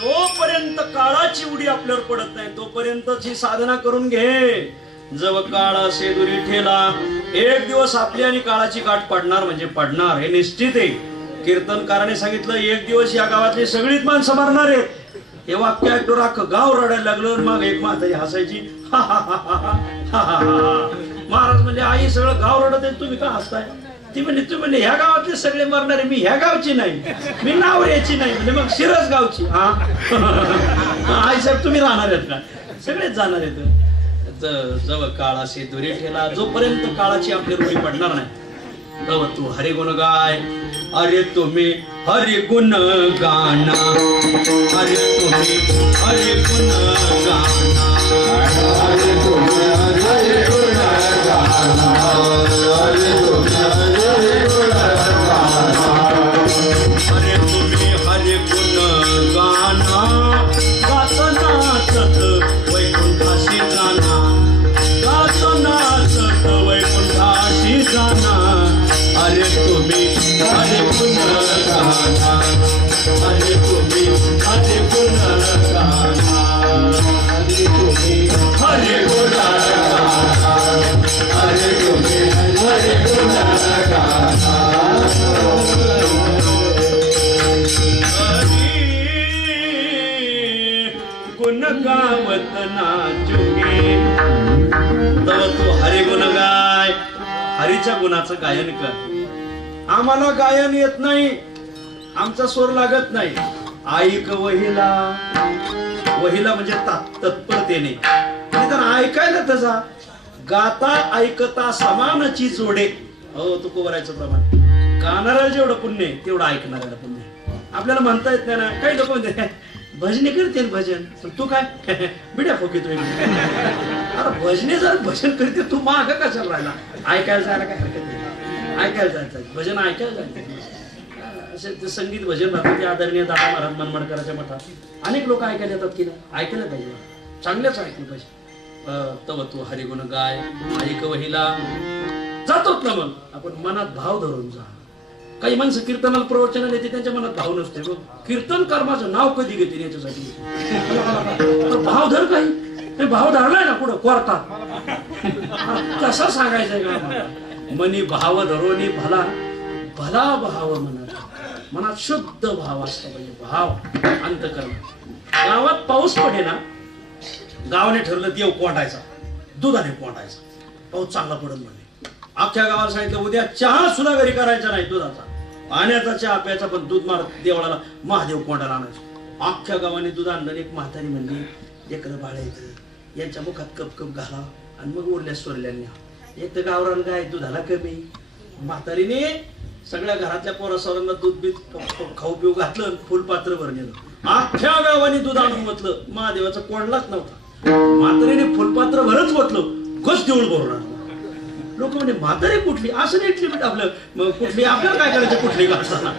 जोपर्यंत काळाची उडी आपल्यावर पडत नाही तोपर्यंतच ही साधना करून घे. जव काळ असे दुरी ठेला, एक दिवस आपली आणि काळाची गाठ पडणार म्हणजे पडणार हे निश्चित आहे. कीर्तनकाराने सांगितलं एक दिवस या गावातली सगळीच माणसं मरणार आहेत. हे वाक्य ऐकून अख्खं गाव रडायला लागलं. मग एक म्हातारी हसायची, महाराज म्हणजे आई सगळं गाव रडत आहे, तुम्ही का हसताय. ती म्हणजे ह्या गावातले सगळे मरणारे, मी ह्या गावची नाही, मी नावऱ्याची नाही, म्हणजे मग शिरस गावची. आई साहेब तुम्ही राहणार आहेत का, सगळेच जाणार आहेत. जवळ काळाशी दुरी ठेला, जोपर्यंत काळाची आपली रुढी पडणार नाही तव तू हरे गुण गाय. अरे तुम्ही हरे गुण गाना, अरे तुम्ही हरे गुण गाना, अरे तुम्ही हरे गुण गाना, अरे तुम्ही हरे गुण गाना, अरे तुम्ही हरे गुण गाना. गात नाचत वैकुंठाशी जाना, गात नाचत वैकुंठाशी जाना. अरे तुम्ही हरे गुण गाना, अरे तुम्ही हरे गुण गाना, अरे तुम्ही हरे गुण गाना, अरे तुम्ही हरे गुण गाना. गुण गावत नाचुगे, तव तू हरे गुण गाय. हरीच्या गुणाचं गायन कर. आम्हाला गायन येत नाही, आमचा स्वर लागत नाही. ऐक वहिला, वहिला म्हणजे तत्परतेने, निदान ऐकायला तसा. गाता ऐकता समानाची जोडे. हो तुकोबरायचं प्रमाण. गाणाऱ्याला जेवढं पुण्य तेवढं ऐकणाऱ्याला पुण्य. आपल्याला म्हणता येत नाही ना. काही लोक म्हणते भजने करते भजन पण तू काय बिड्या फोकितोय अरे भजने जर भजन करते तू माग कशाला राहिला ऐकायला जायला काय हरकत नाही ऐकायला जायचं भजन ऐकायला जायचं असे ते संगीत भजन राहतं ते आदरणीय दादा महाराज मनमडकरांच्या मठात अनेक लोक ऐकायला येतात की नाही ऐकायला पाहिजे चांगल्याच ऐकलं पाहिजे तव तू हरिगुण गाय ऐक वहिला जातोत ना मग आपण मनात भाव धरून जा काही माणसं कीर्तनाला प्रवचनाला येते त्यांच्या मनात भाव नसते बघ कीर्तनकार माझं नाव कधी घेते याच्यासाठी भाव धर काही भाव धरलाय ना पुढं कोरतात कसं सांगायचंय का मनी भाव धरोनी भला भला भाव मनात शुद्ध भाव असला पाहिजे भाव अंतकरण गावात पाऊस पडे ना गावाने ठरलं देव कोंडायचा दुधाने कोंडायचा पाऊस चांगला पडत म्हणे अख्ख्या गावाला सांगितलं उद्या चहा सुद्धा घरी करायचा नाही दुधाचा पाण्याचा चहा प्यायचा पण दूध मार देवळाला महादेव कोंडाला आणायचं अख्ख्या गावाने दूध आणलं एक म्हातारी म्हणली लेकरं बाळायचं यांच्या मुखात कप कप घाला आणि मग उरल्या सोरल्यांनी एक तर गावरान गाय दुधाला कमी म्हातारीने सगळ्या घरातल्या पोरासोरांना दूध बीत खाऊ पिऊ घातलं फुलपात्र भरलेलं अख्ख्या गावाने दूध आणून म्हटलं महादेवाचा कोंडलाच नव्हता म्हातारीने फुलपात्र भरच म्हटलं कस देऊळ भरून लोक म्हणजे म्हातारी कुठली असं नाही आपलं कुठली आपल्याला काय करायचं कुठली घालताना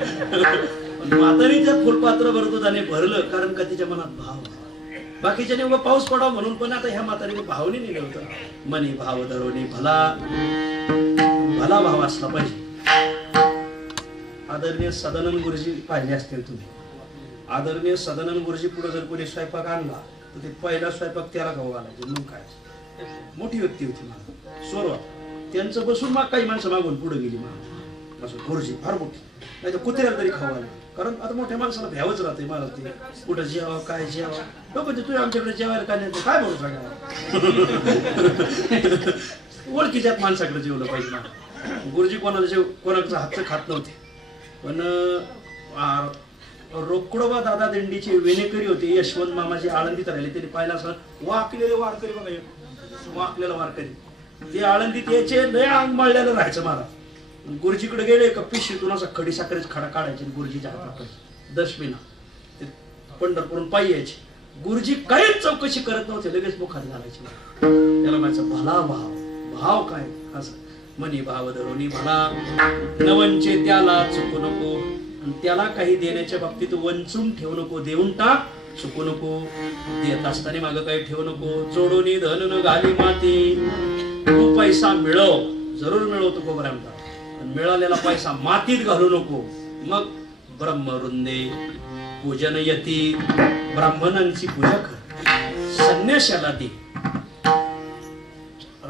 म्हातारीच्या फुलपात्र भर दुधाने भरलं कारण का तिच्या मनात भाव बाकीच्याने उभं पाऊस पडावा म्हणून पण आता ह्या म्हातारीने भावने नेलं होतं मनी भाव धरोनी भला भला भाव असला पाहिजे आदरणीय सदानंद गुरुजी पाहिले असतील तुम्ही आदरणीय सदानंद गुरुजी पुढे जर कोणी स्वयंपाक आणला तर ते पहिला स्वयंपाक त्याला खाऊ घालायचे मग काय मोठी व्यक्ती होती मला सोरवा त्यांचं बसून मग काही माणसं मागून पुढे गेली मग असं गुरुजी फार मोठी नाही तर कुत्र्याला तरी खाऊ घाला कारण आता मोठ्या माणसाला भ्यावच राहते मला ते कुठं जेवा काय जेवा लोक तू आमच्याकडे जेवायला काय नाही काय बोलू सगळ्या ओळखीच्यात माणसाकडे जेवलं पाहिजे ना गुरुजी कोणाचं हातचं खात नव्हते पण रोकडोबा दादा दिंडीचे वेणेकरी होते यशवंत मामाजी आळंदीत राहिले त्यांनी पाहिला असं वाकलेले वारकरी बघा वाकलेला वारकरी ते आळंदीत यायचे लय अंग मळल्याला राहायचं मला गुरुजीकडे गेले का पिशवीतून असा खडी साखरेच खडा काढायचे गुरुजीच्या हातात दशमीला ते पंढरपूरून पायी यायचे गुरुजी काहीच चौकशी करत नव्हते लगेच मुखात घालायचे त्याला माझा भला भाव भाव काय असं मनी भाव धरोनी भला नवंचे त्याला चुकू नको आणि त्याला काही देण्याच्या बाबतीत वंचून ठेवू नको देऊन टाक चुकू नको देत असताना मागं काही ठेवू नको जोडोनी धन न घाली माती तू पैसा मिळव जरूर मिळवतो कोबऱ्यांचा मिळालेला पैसा मातीत घालू नको मग ब्रह्मवृंदे पूजन यती ब्राह्मणांची पूजा कर संन्याशाला दे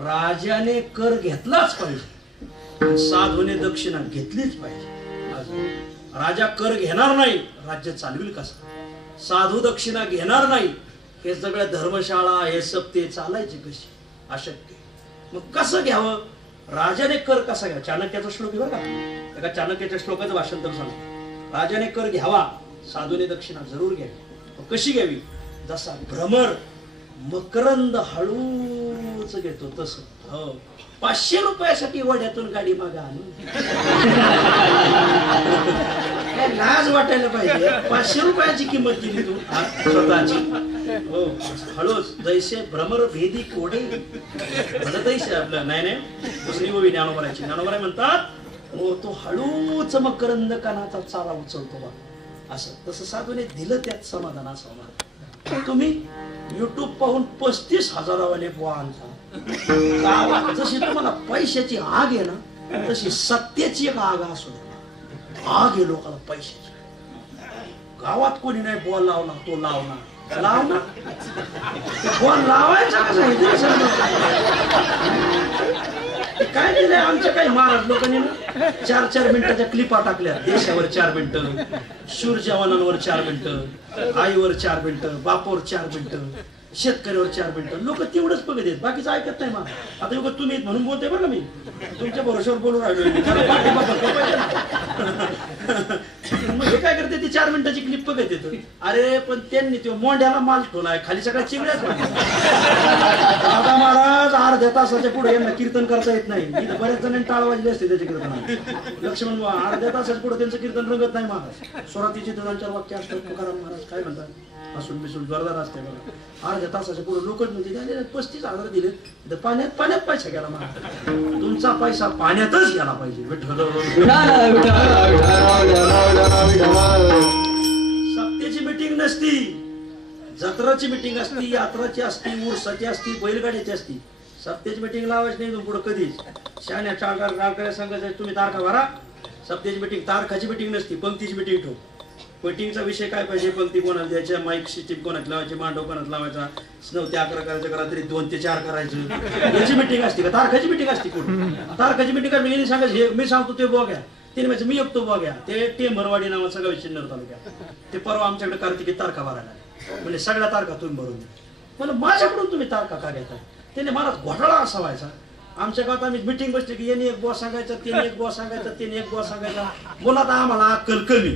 राजाने कर घेतलाच पाहिजे साधूने दक्षिणा घेतलीच पाहिजे राजा कर घेणार नाही राज्य चालविल कसा साधू दक्षिणा घेणार नाही हे सगळ्या धर्मशाळा हे सप्ते चालायचे कशी अशक्य मग कसं घ्यावं राजाने कर कसा घ्यावा चाणक्याचा श्लोक आहे बरं का एका चाणक्याच्या श्लोकाचं भाषांतर सांग राजाने कर घ्यावा साधूने दक्षिणा जरूर घ्यावी कशी घ्यावी जसा भ्रमर मकरंद हळूच घेतो तसं हो 500 रुपयासाठी वड्यातून गाडी मागा आणून लाज वाटायला पाहिजे 500 रुपयाची किंमत दिली तू स्वतःची हो हळूच जैसे भ्रमर भेदी कोडे म्हणत आपलं नाही दुसरी गोवी ज्ञानोबराची ज्ञानोबराय म्हणतात हो तो हळूच मकरंद कानाचा चारा उचलतो बा असं तसं साधूने दिलं त्यात समाधान असं तुम्ही युट्यूब पाहून 35,000 वाले बुवा आणता गावात जशी तुम्हाला पैशाची आग आहे ना तशी सत्याची एक आग असू आग आहे लोकांना पैशाची गावात कोणी नाही बॉल लावला तो लावणार लावणार बॉल लावायचा कसा काय दिलंय आमच्या काही महाराज लोकांनी 4-4 मिनिटाच्या क्लिपा टाकल्या देशावर 4 मिनिटं शूर जवानांवर 4 मिनिटं आईवर 4 मिनिटं बापावर 4 मिनिटं शेतकऱ्यावर 4 मिनिटं लोक तेवढंच बघत आहेत बाकीचं ऐकत नाही मग आता युग तुम्ही म्हणून बोलते बरं मी तुमच्या भरोश्यावर बोलून राहिलो मग हे काय करते ती 4 मिनिटाची क्लिप बघत येतं. अरे पण त्यांनी तो मोंड्याला माल ठेवलाय, खाली सगळ्या चिंगड्याच दादा महाराज अर्ध्या तासाच्या पुढे यांना कीर्तन करता येत नाही. इथं बऱ्याच जणांनी टाळ वाजली असते त्याच्या कीर्तनात. लक्ष्मण अर्ध्या तासाच्या पुढे त्यांचं कीर्तन रंगत नाही महाराज. स्वरातीचे 2-4 वाक्य असतात. तुकाराम महाराज काय म्हणतात, हसून बिसून जोरदार असते बघा. अर्ध्या तासाच्या पुढे लोकच म्हणजे त्याने 35,000 दिले, तर पाण्यात पैसा गेला महाराज. तुमचा पैसा पाण्यातच गेला पाहिजे. सप्तेची मिटिंग नसती, जत्राची मिटिंग असती, यात्राची असती, उरसाची असती, बैलगाड्याची असती. सप्तेची मिटिंग लावायची नाही पुढे कधीच. शाण्या टाळकार सांगायचं तुम्ही तारखा भरा. सप्तेची मिटिंग तारखाची मिटिंग नसती, पंक्तीची मिटिंग ठेव. मिटिंगचा विषय काय पाहिजे, पंक्ती कोणाला द्यायच्या, माईक सिस्टीम कोणाला लावायची, मांडव कोणाला लावायचा, 9 ते 11 करायचं का रात्री 2 ते 4 करायचं, याची मिटिंग असते का? तारखाची मिटिंग असते कुठे? तारखाची मिटिंग मी सांगायचं हे मी सांगतो ते बघ्या, तिने म्हणजे मी एकतो बघ्या. ते टेंभरवाडी नावाचा गाव सिन्नर तालुक्यात. ते परवा आमच्याकडे कार्तिकी तारखा भरायला म्हणजे सगळ्या तारखा तुम्ही भरून द्या. मला माझ्याकडून तुम्ही तारखा का घेता? त्याने मला घोटाळा असा व्हायचा. आमच्या गावात आम्ही मिटिंग बसली की यांनी एक बॉस सांगायचा, त्याने एक बॉस सांगायचा, त्याने एक बॉस सांगायचा. मुलात आम्हाला अक्कल कमी.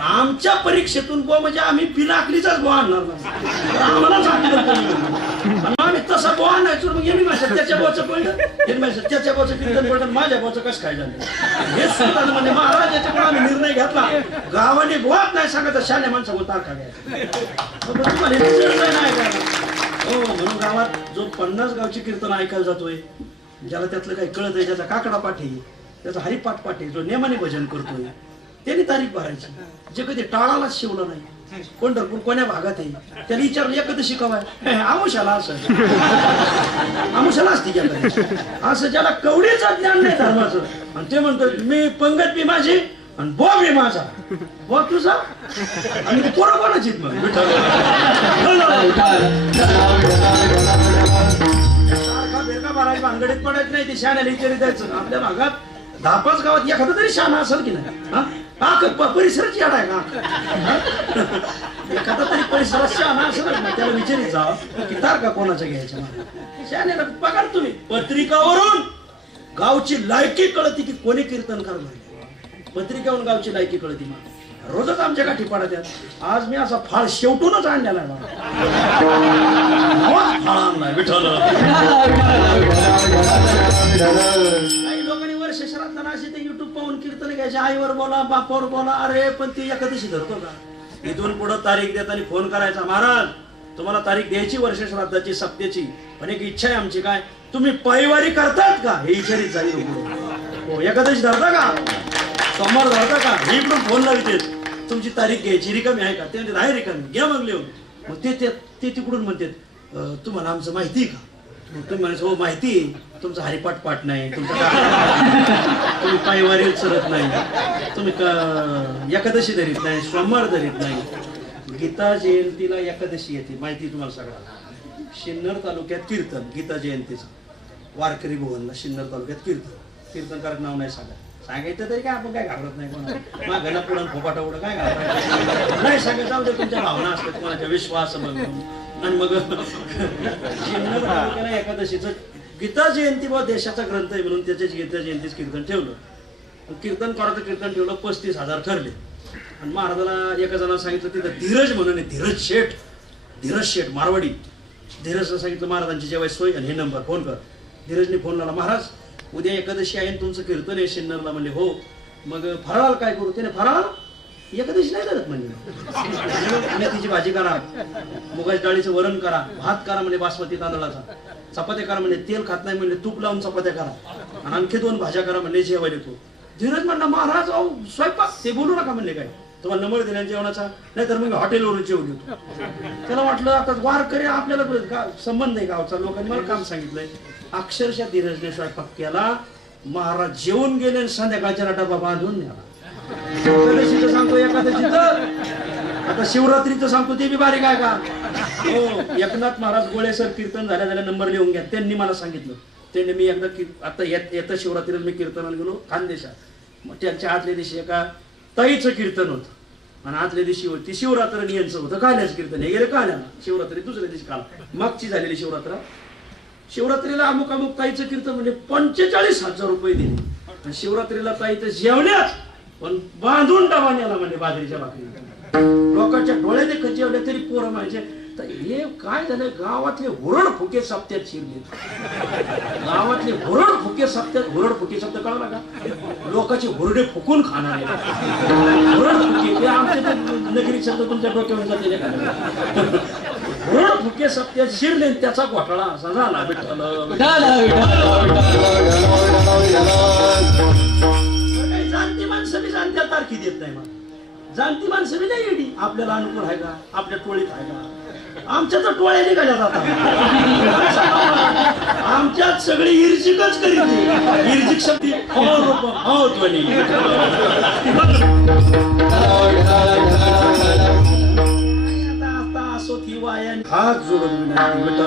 आमच्या परीक्षेतून बो म्हणजे आम्ही पिनाकलीचाच बो आणणार नाही, आम्हालाच अक्कल कमी. आम्ही तसा बो आणायचो. मग यांनी माझ्या त्याच्या बॉचं पडलं, त्याच्या बॉचं कीर्तन पडलं, माझ्या बॉचं कसं काय झालं हे सुद्धा म्हणजे महाराज याच्यामुळे आम्ही निर्णय घेतला. गावाने बोत नाही सांगायचं, शाण्या माणसाकडून तारखा घ्यायचा. तुम्हाला नाही का? हो, म्हणून गावात जो 50 गावची कीर्तन ऐकायला जातोय, ज्याला त्यातलं काही कळत आहे, ज्याचा काकडा पाठ आहे, त्याचा हरिपाठ पाठ आहे, जो नेमाने भजन करतोय, त्याने तारीख भरायची. जे कधी टाळालाच शिवलं नाही, पंढरपूर कोण्या भागात आहे त्याला विचारलं एखादं शिकावाय आमुषाला असं आमुषाला असते की असं ज्याला कवडीचं ज्ञान नाही धर्माचं, आणि ते म्हणतो मी पंगत बी माझी आणि बो बी माझा, बो तुझा आणि कोणा कोणाची भरायला भानगडीत पडायचं नाही. ते शाण्याला विचारी द्यायचं. आपल्या भागात 10-5 गावात एखादा तरी शाणा असेल की नाही? परिसराची याड आहे का? एखादा तरी परिसरात शाणा असेल ना, त्याला विचारित जा की तारखा कोणाच्या घ्यायच्या. शाण्याला बघा तुम्ही पत्रिकावरून गावची लायकी कळती की कोणी कीर्तनकार भरले. पत्रिकेवरून गावची लायकी कळती. मग रोजच आमच्या गाठी पडत आहेत. आज मी असा फाळ शेवटूनच आणलेला आहे. फाळ आणलाय विठ्ठल. काही लोकांनी वर्ष श्राद्धाना असे ते युट्यूब पाहून कीर्तन घ्यायचे, आईवर बोला, बापावर बोला. अरे पण ती एखादशी धरतो का? इथून पुढे तारीख देताना फोन करायचा, महाराज तुम्हाला तारीख द्यायची वर्ष श्राद्धाची, सप्तेची, पण एक इच्छा आहे आमची. काय तुम्ही पायवारी करतात का हे विचारित जाईल. हो, एखादशी धरता का? सोमवार धरता का? हे इकडून फोन लावते, तुमची तारीख घ्यायची, रिकामी आहे का? ते म्हणतात आहे रिकामी, घ्या मग लिहून. मग ते तिकडून म्हणतात तुम्हाला आमचं माहिती आहे का? तुम्ही म्हणायचं हो माहिती आहे. तुमचा हरिपाठ पाठ नाही, तुम्ही पायवारी चरत नाही, तुम्ही एकादशी धरीत नाही, सोमवार धरीत नाही. गीता जयंतीला एकादशी येते माहिती तुम्हाला सगळ्यांना. सिन्नर तालुक्यात कीर्तन गीता जयंतीचं, वारकरी भुवनला सिन्नर तालुक्यात कीर्तनकारक नाव नाही सांगायचं तरी काय आपण काय घाबरत नाही. कोणा मागला पुढं फोपाटा उडं काय घाबरायचं नाही सांगायचं. जाऊ दे, तुमच्या भावना असतात, कोणाच्या विश्वास बघून. आणि मग सिन्नर तालुक्याला एकादशीचं गीता जयंती व देशाचा ग्रंथ आहे म्हणून त्याच्याच गीता जयंतीच कीर्तन ठेवलं. कीर्तन करायचं कीर्तन ठेवलं, 35,000 ठरले. आणि महाराजाला एका जणांना सांगितलं तिथं धीरज म्हणून धीरज शेठ मारवाडी. धीरजला सांगितलं महाराजांची जेव्हा सोय आणि हे नंबर फोन कर. धीरजने फोन लावला, महाराज उद्या एकादशी आहे तुमचं कीर्तन आहे सिन्नरला. म्हणले हो. मग फराळ काय करू? त्याने फराळ एकादशी नाही धरत म्हणजे. मेथीची भाजी करा, मुगाच्या डाळीचं वरण करा, भात करा म्हणजे बासमती तांदळाचा, चपात्या करा म्हणजे तेल खात नाही म्हणजे तूप लावून चपात्या करा, आणि आणखी 2 भाज्या करा म्हणजे जेवायला येतो. धीरज म्हणला महाराज अहो स्वयंपाक ते बोलू नका म्हणले. काय तुम्हाला नंबर दिला जेवणाचा? नाही तर मग हॉटेलवरून जेवण येतो. त्याला वाटलं आता वारकरी आपल्याला संबंध आहे गावचा. लोकांनी मला काम सांगितलंय. अक्षरशः धीरजने स्वयंपाक केला. महाराज जेवून गेले आणि संध्याकाळच्या डबा बांधून न्याला. एकादशीचं सांगतो, एकादशीचं आता शिवरात्रीचं सांगतो, ते बी बारीक आहे का? हो, एकनाथ महाराज गोळे सर कीर्तन झाल्या नंबर लिहून घ्या. त्यांनी मला सांगितलं. त्यांनी मी एकदा आता येत्या शिवरात्रीला मी कीर्तनाला गेलो खानदेशात. मग त्यांच्या आतल्या दिवशी एका ताईचं कीर्तन होतं आणि आतल्या दिवशी होती शिवरात्र यांचं होतं काल्याचं कीर्तन. हे गेले काल्याला शिवरात्री दुसऱ्या दिवशी काल मागची झालेली शिवरात्रीला अमुक ताईचं कीर्तन म्हणजे 45,000 रुपये दिले. शिवरात्रीला ताईचं जेवण्यात पण बांधून डबा नेला म्हणजे बाजरीच्या भाकरी. लोकांच्या डोळ्याने खचवले तरी पोरं म्हणायचे तर हे काय झालं, गावातले हुरड फुके सप्त्यात शिरले. गावातले हुरड फुके सप्त्यात, हुरड फुके शब्द कळला का? लोकांचे हुरडे फुकून खाणारे हुरड फुके. ते आमचे नगरी शब्द तुमच्या डोक्यावर जाते का? हुरड फुके सप्त्यात शिरले, त्याचा घोटाळा असा झाला. काही जाणती माणसं बी जाणत्या तारखी देत नाही. मला जाणती माणसं बी नाही येडी. आपल्याला अनुकूल आहे का? आपल्या टोळीत आहे का? आमच्या तर टोळ्या निघाल्या जातात. आमच्यात सगळी इर्जिकच करीत. इर्जिक शब्द आता असो ती वाया हात जोडून विनंती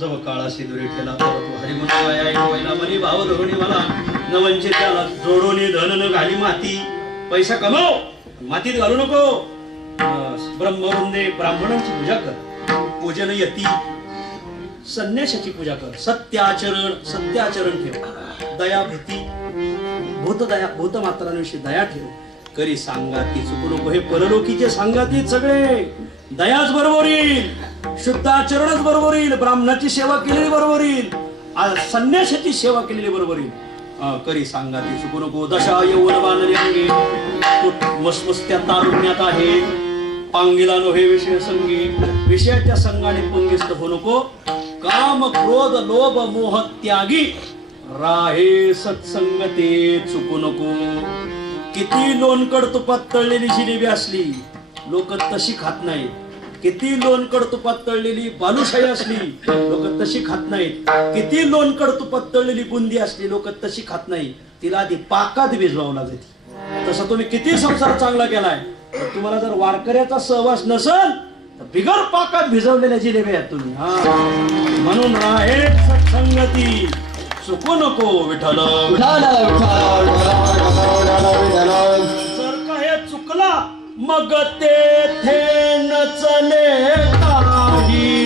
जव काळा शिदुरी ठेला तो हरिमला मनी भाव धोरणी मला नवंचे त्याला जोडोनी धन न घाली माती. पैसा कमाव, मातीत घालू नको. ब्रह्मवृंदे ब्राह्मणांची पूजा कर. पूजन यती संन्यासाची पूजा कर. सत्याचरण ठेव. दया भीती भूतमात्रांविषयी दया ठेव. करी सांगाती चुकू नको. हे परलोकीचे सांगातीत सगळे. दयाच बरोबर येईल, शुद्ध आचरणच बरोबर येईल, ब्राह्मणाची सेवा केलेली बरोबर येईल, संन्यासाची सेवा केलेली बरोबर येईल. करी सांगाती चुकू नको. दशा यौवन बांधले अंगी मस्मस्त्या तारुण्यात आहे. पांगिला नो हे विषय संगी. विषयाच्या संघाने पंगिस्त हो नको. काम क्रोध लोभ मोह त्यागी राहे सत्संगते चुकू नको. किती लोणकड तुपात तळलेली जिलेबी असली लोक तशी खात नाहीत. किती लोणकड तुपात तळलेली बालुशाही असली लोक तशी खात नाहीत. किती लोणकड तुपात तळलेली बुंदी असली लोक तशी खात नाही. तिला आधी पाकात भिजवावं लागते. तसा तुम्ही किती संसार चांगला केलाय, तुम्हाला जर वारकऱ्याचा सहवास नसेल तर बिगर पाकात भिजवलेल्या जिलेबी आहेत तुम्ही. म्हणून राहे सत्संगती चुकू नको विठ्ठल. जर का हे चुकला मग तेथे नचले काही.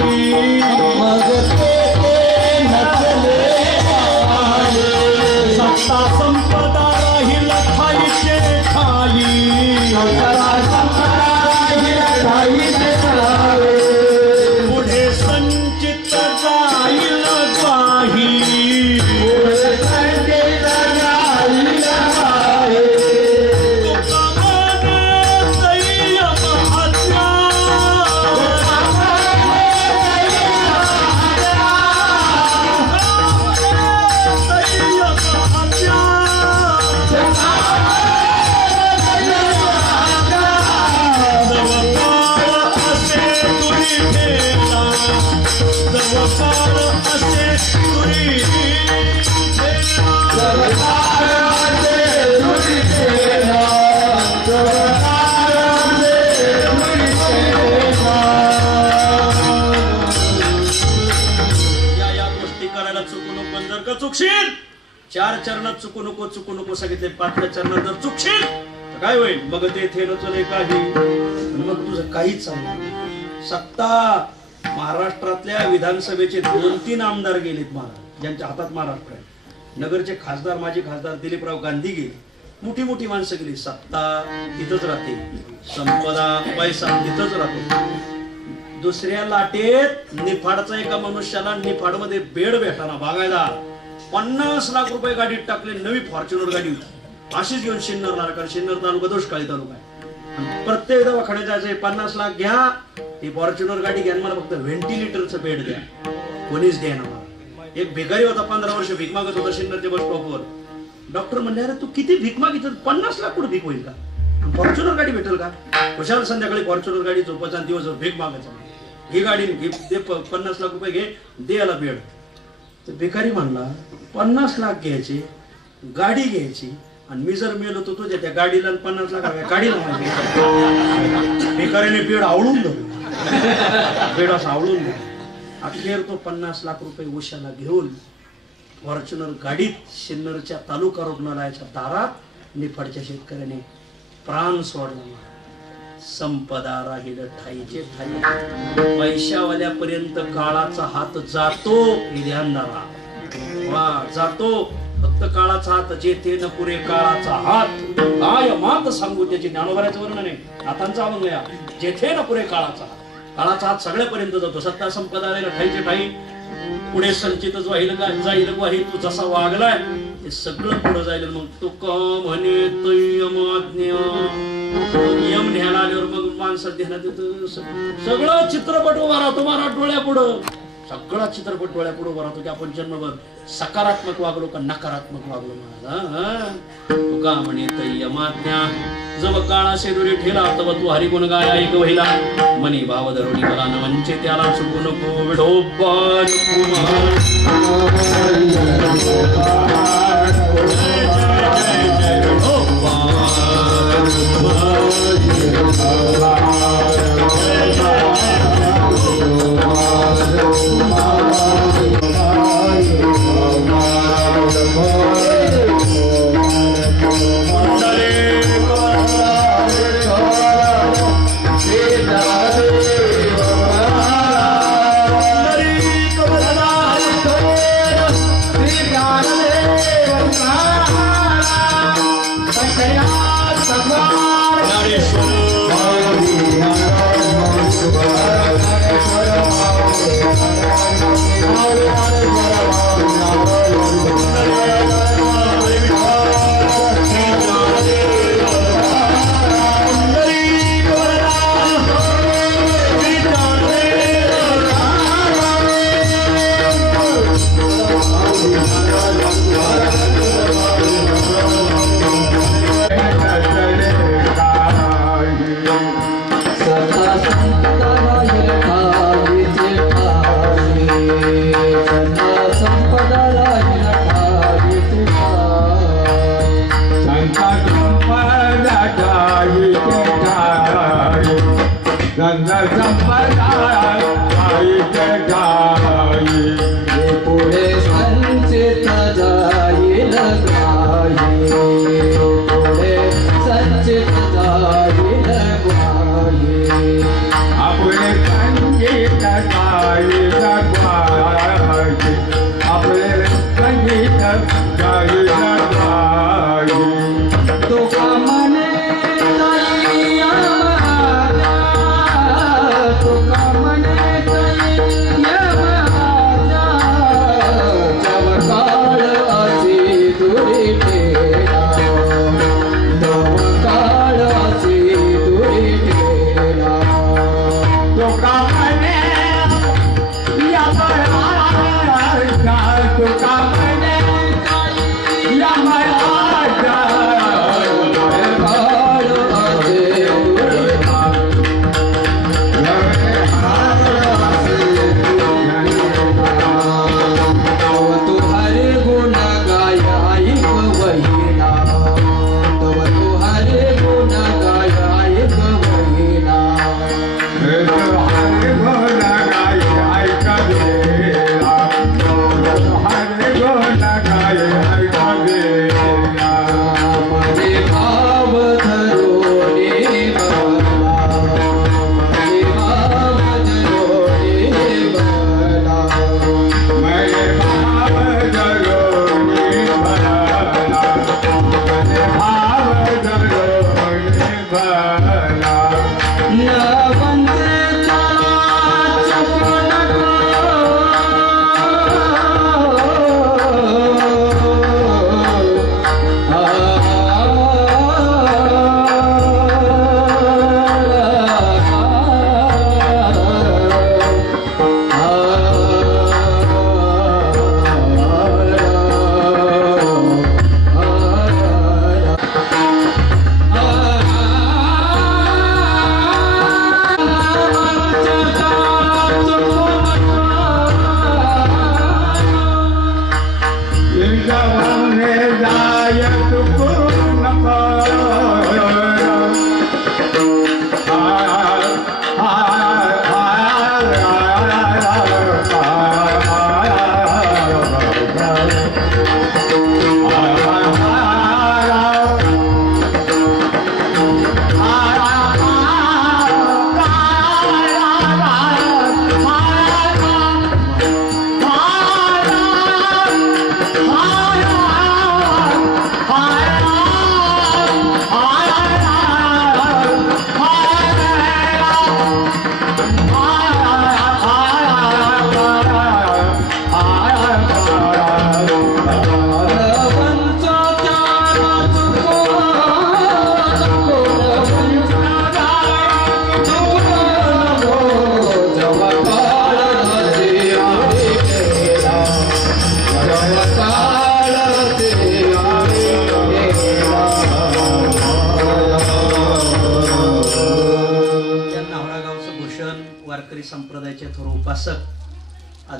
मग तेथे नचले काही. सत्ता संपदा राहील ठाईचे ठाई. पुढे संचित जाईल काही. चुकशील चार चरणात चुकू नको सांगितले. पाचव्या चरणात जर चुकशील तर काय होईल. मग तेथे नचले काही. मग तुझं काहीच चालणार. सत्ता महाराष्ट्रातल्या विधानसभेचे 2-3 आमदार गेलेत महाराज, ज्यांच्या हातात महाराष्ट्र आहे. नगरचे खासदार माजी खासदार दिलीपराव गांधी गेले. मोठी माणसं गेली. सत्ता तिथंच राहते, संपदा पैसा तिथंच राहतो. दुसऱ्या लाटेत निफाडचा एका मनुष्याला निफाड मध्ये बेड भेटाना बागायला 50 लाख रुपये गाडीत टाकले. नवी फॉर्च्युनर गाडी होती. अशीच घेऊन शिन्नरला, कारण शिन्नर तालुका दुष्काळी तालुका आहे. प्रत्येक दवाखान्यात जायचं 50 लाख घ्या, ती फॉर्च्युनर गाडी घ्या, मला फक्त व्हेंटिलेटरचं बेड द्या. कोणीच द्या ना मला. एक भिकारी होता 15 वर्ष भीक मागत होता शिन्नरच्या बस स्टॉपवर. डॉक्टर म्हणले अरे तू किती भीक मागितलं, 50 लाख कुठे भीक होईल का, फॉर्च्युनर गाडी भेटेल का. खुशाल संध्याकाळी फॉर्च्युनर गाडी झोपायचा आणि दिवसभर भीक मागायचा. ही गाडी घे, 50 लाख रुपये घे, दे याला बेड. तर भिकारी म्हणला 50 लाख घ्यायचे, गाडी घ्यायची, आणि मी जर मेलो तो तुझ्या त्या गाडीला 50 लाख गाडीला माहिती. भिकारीने बेड आवळून धरलं, बेड असं आवळून धरलं. अखेर तो 50 लाख रुपये उशाला घेऊन फॉर्च्युनर गाडीत शिन्नरच्या तालुका रुग्णालयाच्या दारात निफाडच्या शेतकऱ्याने प्राण सोडला. संपदा राहील ठाईचे ठाई. पैशावाल्यापर्यंत काळाचा हात जातो हे ध्यान धरा. वा जातो फक्त काळाचा हात जेथे न पुरे काळाचा हात काय मात सांगू त्याची ज्ञानोबऱ्याचं वर्णन आहे नाथांचा अभंग या जेथे न पुरे काळाचा हात सगळ्यापर्यंत जातो सत्ता संपदा ठाईचे ठाई पुढे संचितच जाईल वाही तू जसा वागलाय हे सगळं पुढे जाईल मग तो का म्हणे यम न्यायला आल्यावर मग माणसं ध्यानात येतं सगळं चित्रपट उभा राहतो महाराज डोळ्यापुढं सगळा चित्रपट डोळ्यापुढे उभा राहतो की आपण जन्मभर सकारात्मक वागलो का नकारात्मक वागलो महाराज तू का म्हणे यमाज्ञा जव काळा शेदुरी ठेला तव तू हरिगुण गाय ऐक वहिला मनी भाव धरुणी मला न वंचे त्याला चुकू नको विढोबा सदा संत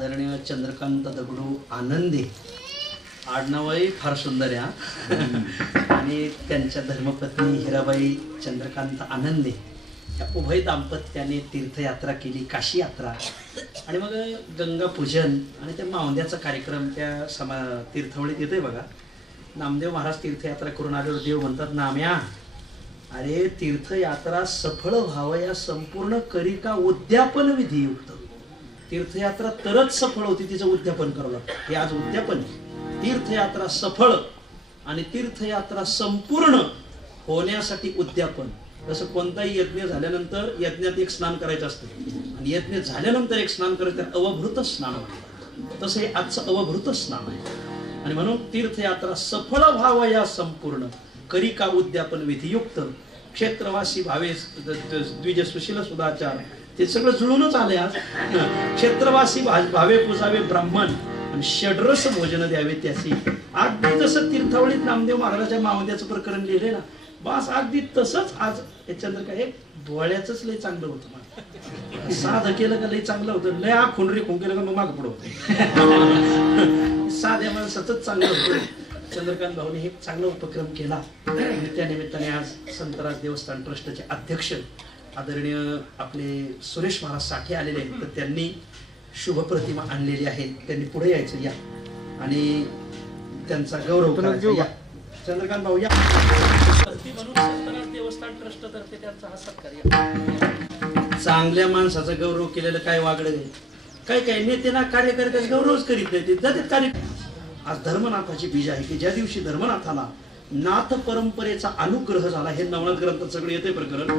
आदरणीय चंद्रकांत दगडू आनंदे, आडनावही फार सुंदर आहे हा. आणि त्यांच्या धर्मपत्नी हिराबाई चंद्रकांत आनंदे या उभय दाम्पत्याने तीर्थयात्रा केली, काशी यात्रा, आणि मग गंगा पूजन आणि त्या मावंद्याचा कार्यक्रम त्या तीर्थवळीत येतोय बघा. नामदेव महाराज तीर्थयात्रा करून आल्यावर देव म्हणतात, नाम्या अरे तीर्थयात्रा सफळ व्हावं या संपूर्ण करी का उद्यापन विधियुक्त. तीर्थयात्रा तरच सफळ होती, तिचं उद्यापन करावं लागतं. हे आज उद्यापन आहे. तीर्थयात्रा सफळ आणि तीर्थयात्रा संपूर्ण होण्यासाठी उद्यापन. जसं कोणताही यज्ञ झाल्यानंतर यज्ञात एक स्नान करायचं असतं आणि यज्ञ झाल्यानंतर एक स्नान करायचं, अवभृत स्नान होतं. तसं हे आजचं अवभृत स्नान आहे. आणि म्हणून तीर्थयात्रा सफळ व्हावं या संपूर्ण करी का उद्यापन विधियुक्त. क्षेत्रवासी भावे द्विज सुशील सुदाचार, ते सगळं जुळूनच आले आज. क्षेत्रवासी भावे पुजावे ब्राह्मण आणि षड्रस भोजन द्यावे त्याची. अगदी जसं तीर्थावळीत नामदेव महाराजाच्या मावंद्याचं प्रकरण लिहिलंय ना, बस अगदी तसंच आज हे चंद्रका हे डोळ्याच लय चांगलं होतं. मला साधं केलं का लय चांगलं होतं, लय खुंडरी खून केलं का मग मागं पुढं होतं. साध्या माणसाचंच चांगलं होतं. चंद्रकांत भाऊने हे चांगला उपक्रम केला आणि त्या निमित्ताने आज संतराज देवस्थान ट्रस्टचे अध्यक्ष आदरणीय आपले सुरेश महाराज साठे आलेले आहेत. तर त्यांनी शुभ प्रतिमा आणलेली आहे, त्यांनी पुढे यायचं या आणि त्यांचा गौरव करायचा. या चंद्रकांत भाऊ या. म्हणून संतराज देवस्थान ट्रस्ट तर्फे त्यांचा हा सत्कार. चांगल्या माणसाचा गौरव केलेलं काय वागडं आहे. काय काय नेत्यांना कार्यकर्त्याचा गौरवच करीत नाही ते जातात कार्य. आज धर्मनाथाची बीज आहे की ज्या दिवशी धर्मनाथाला नाथ परंपरेचा अनुग्रह झाला. हे नवनाथ ग्रंथात सगळं येते प्रकरण.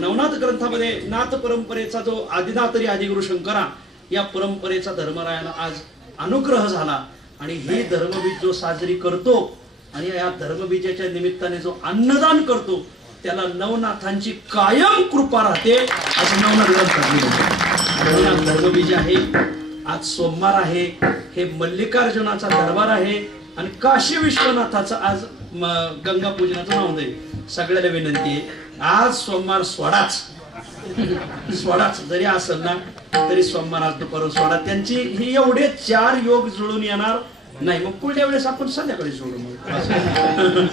नवनाथ ग्रंथामध्ये नाथ परंपरेचा जो आदिनाथरी आदिगुरु शंकरा या परंपरेचा धर्मरायाला आज अनुग्रह झाला. आणि ही धर्मबीज जो साजरी करतो आणि या धर्मबीजाच्या निमित्ताने जो अन्नदान करतो त्याला नवनाथांची कायम कृपा राहते असं नवनाथ ग्रंथात. धर्मबीज आहे. आज सोमवार आहे, हे मल्लिकार्जुनाचा दरबार आहे आणि काशी विश्वनाथाचा आज गंगा पूजनाचं नाव दे. सगळ्याला विनंती आहे, आज सोमवार सोडाच जरी असेल ना तरी सोमवार आज दुपारून सोडा. त्यांची ही एवढे 4 योग जुळून येणार नाही. मग पुढल्या वेळेस आपण संध्याकाळी सोडू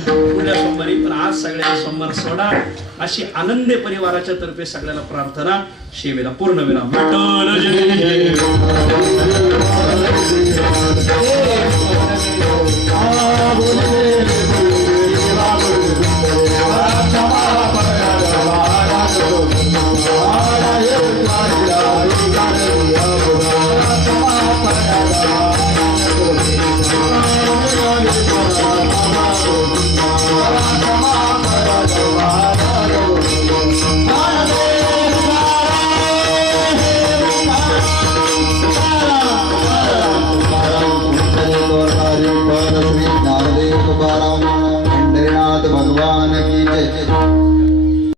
पुढल्या सोमवारी. पण आज सगळ्यांना सोमवार सोडा अशी आनंदे परिवाराच्या तर्फे सगळ्याला प्रार्थना. शिवेला पूर्ण विराम. भगवान की जय.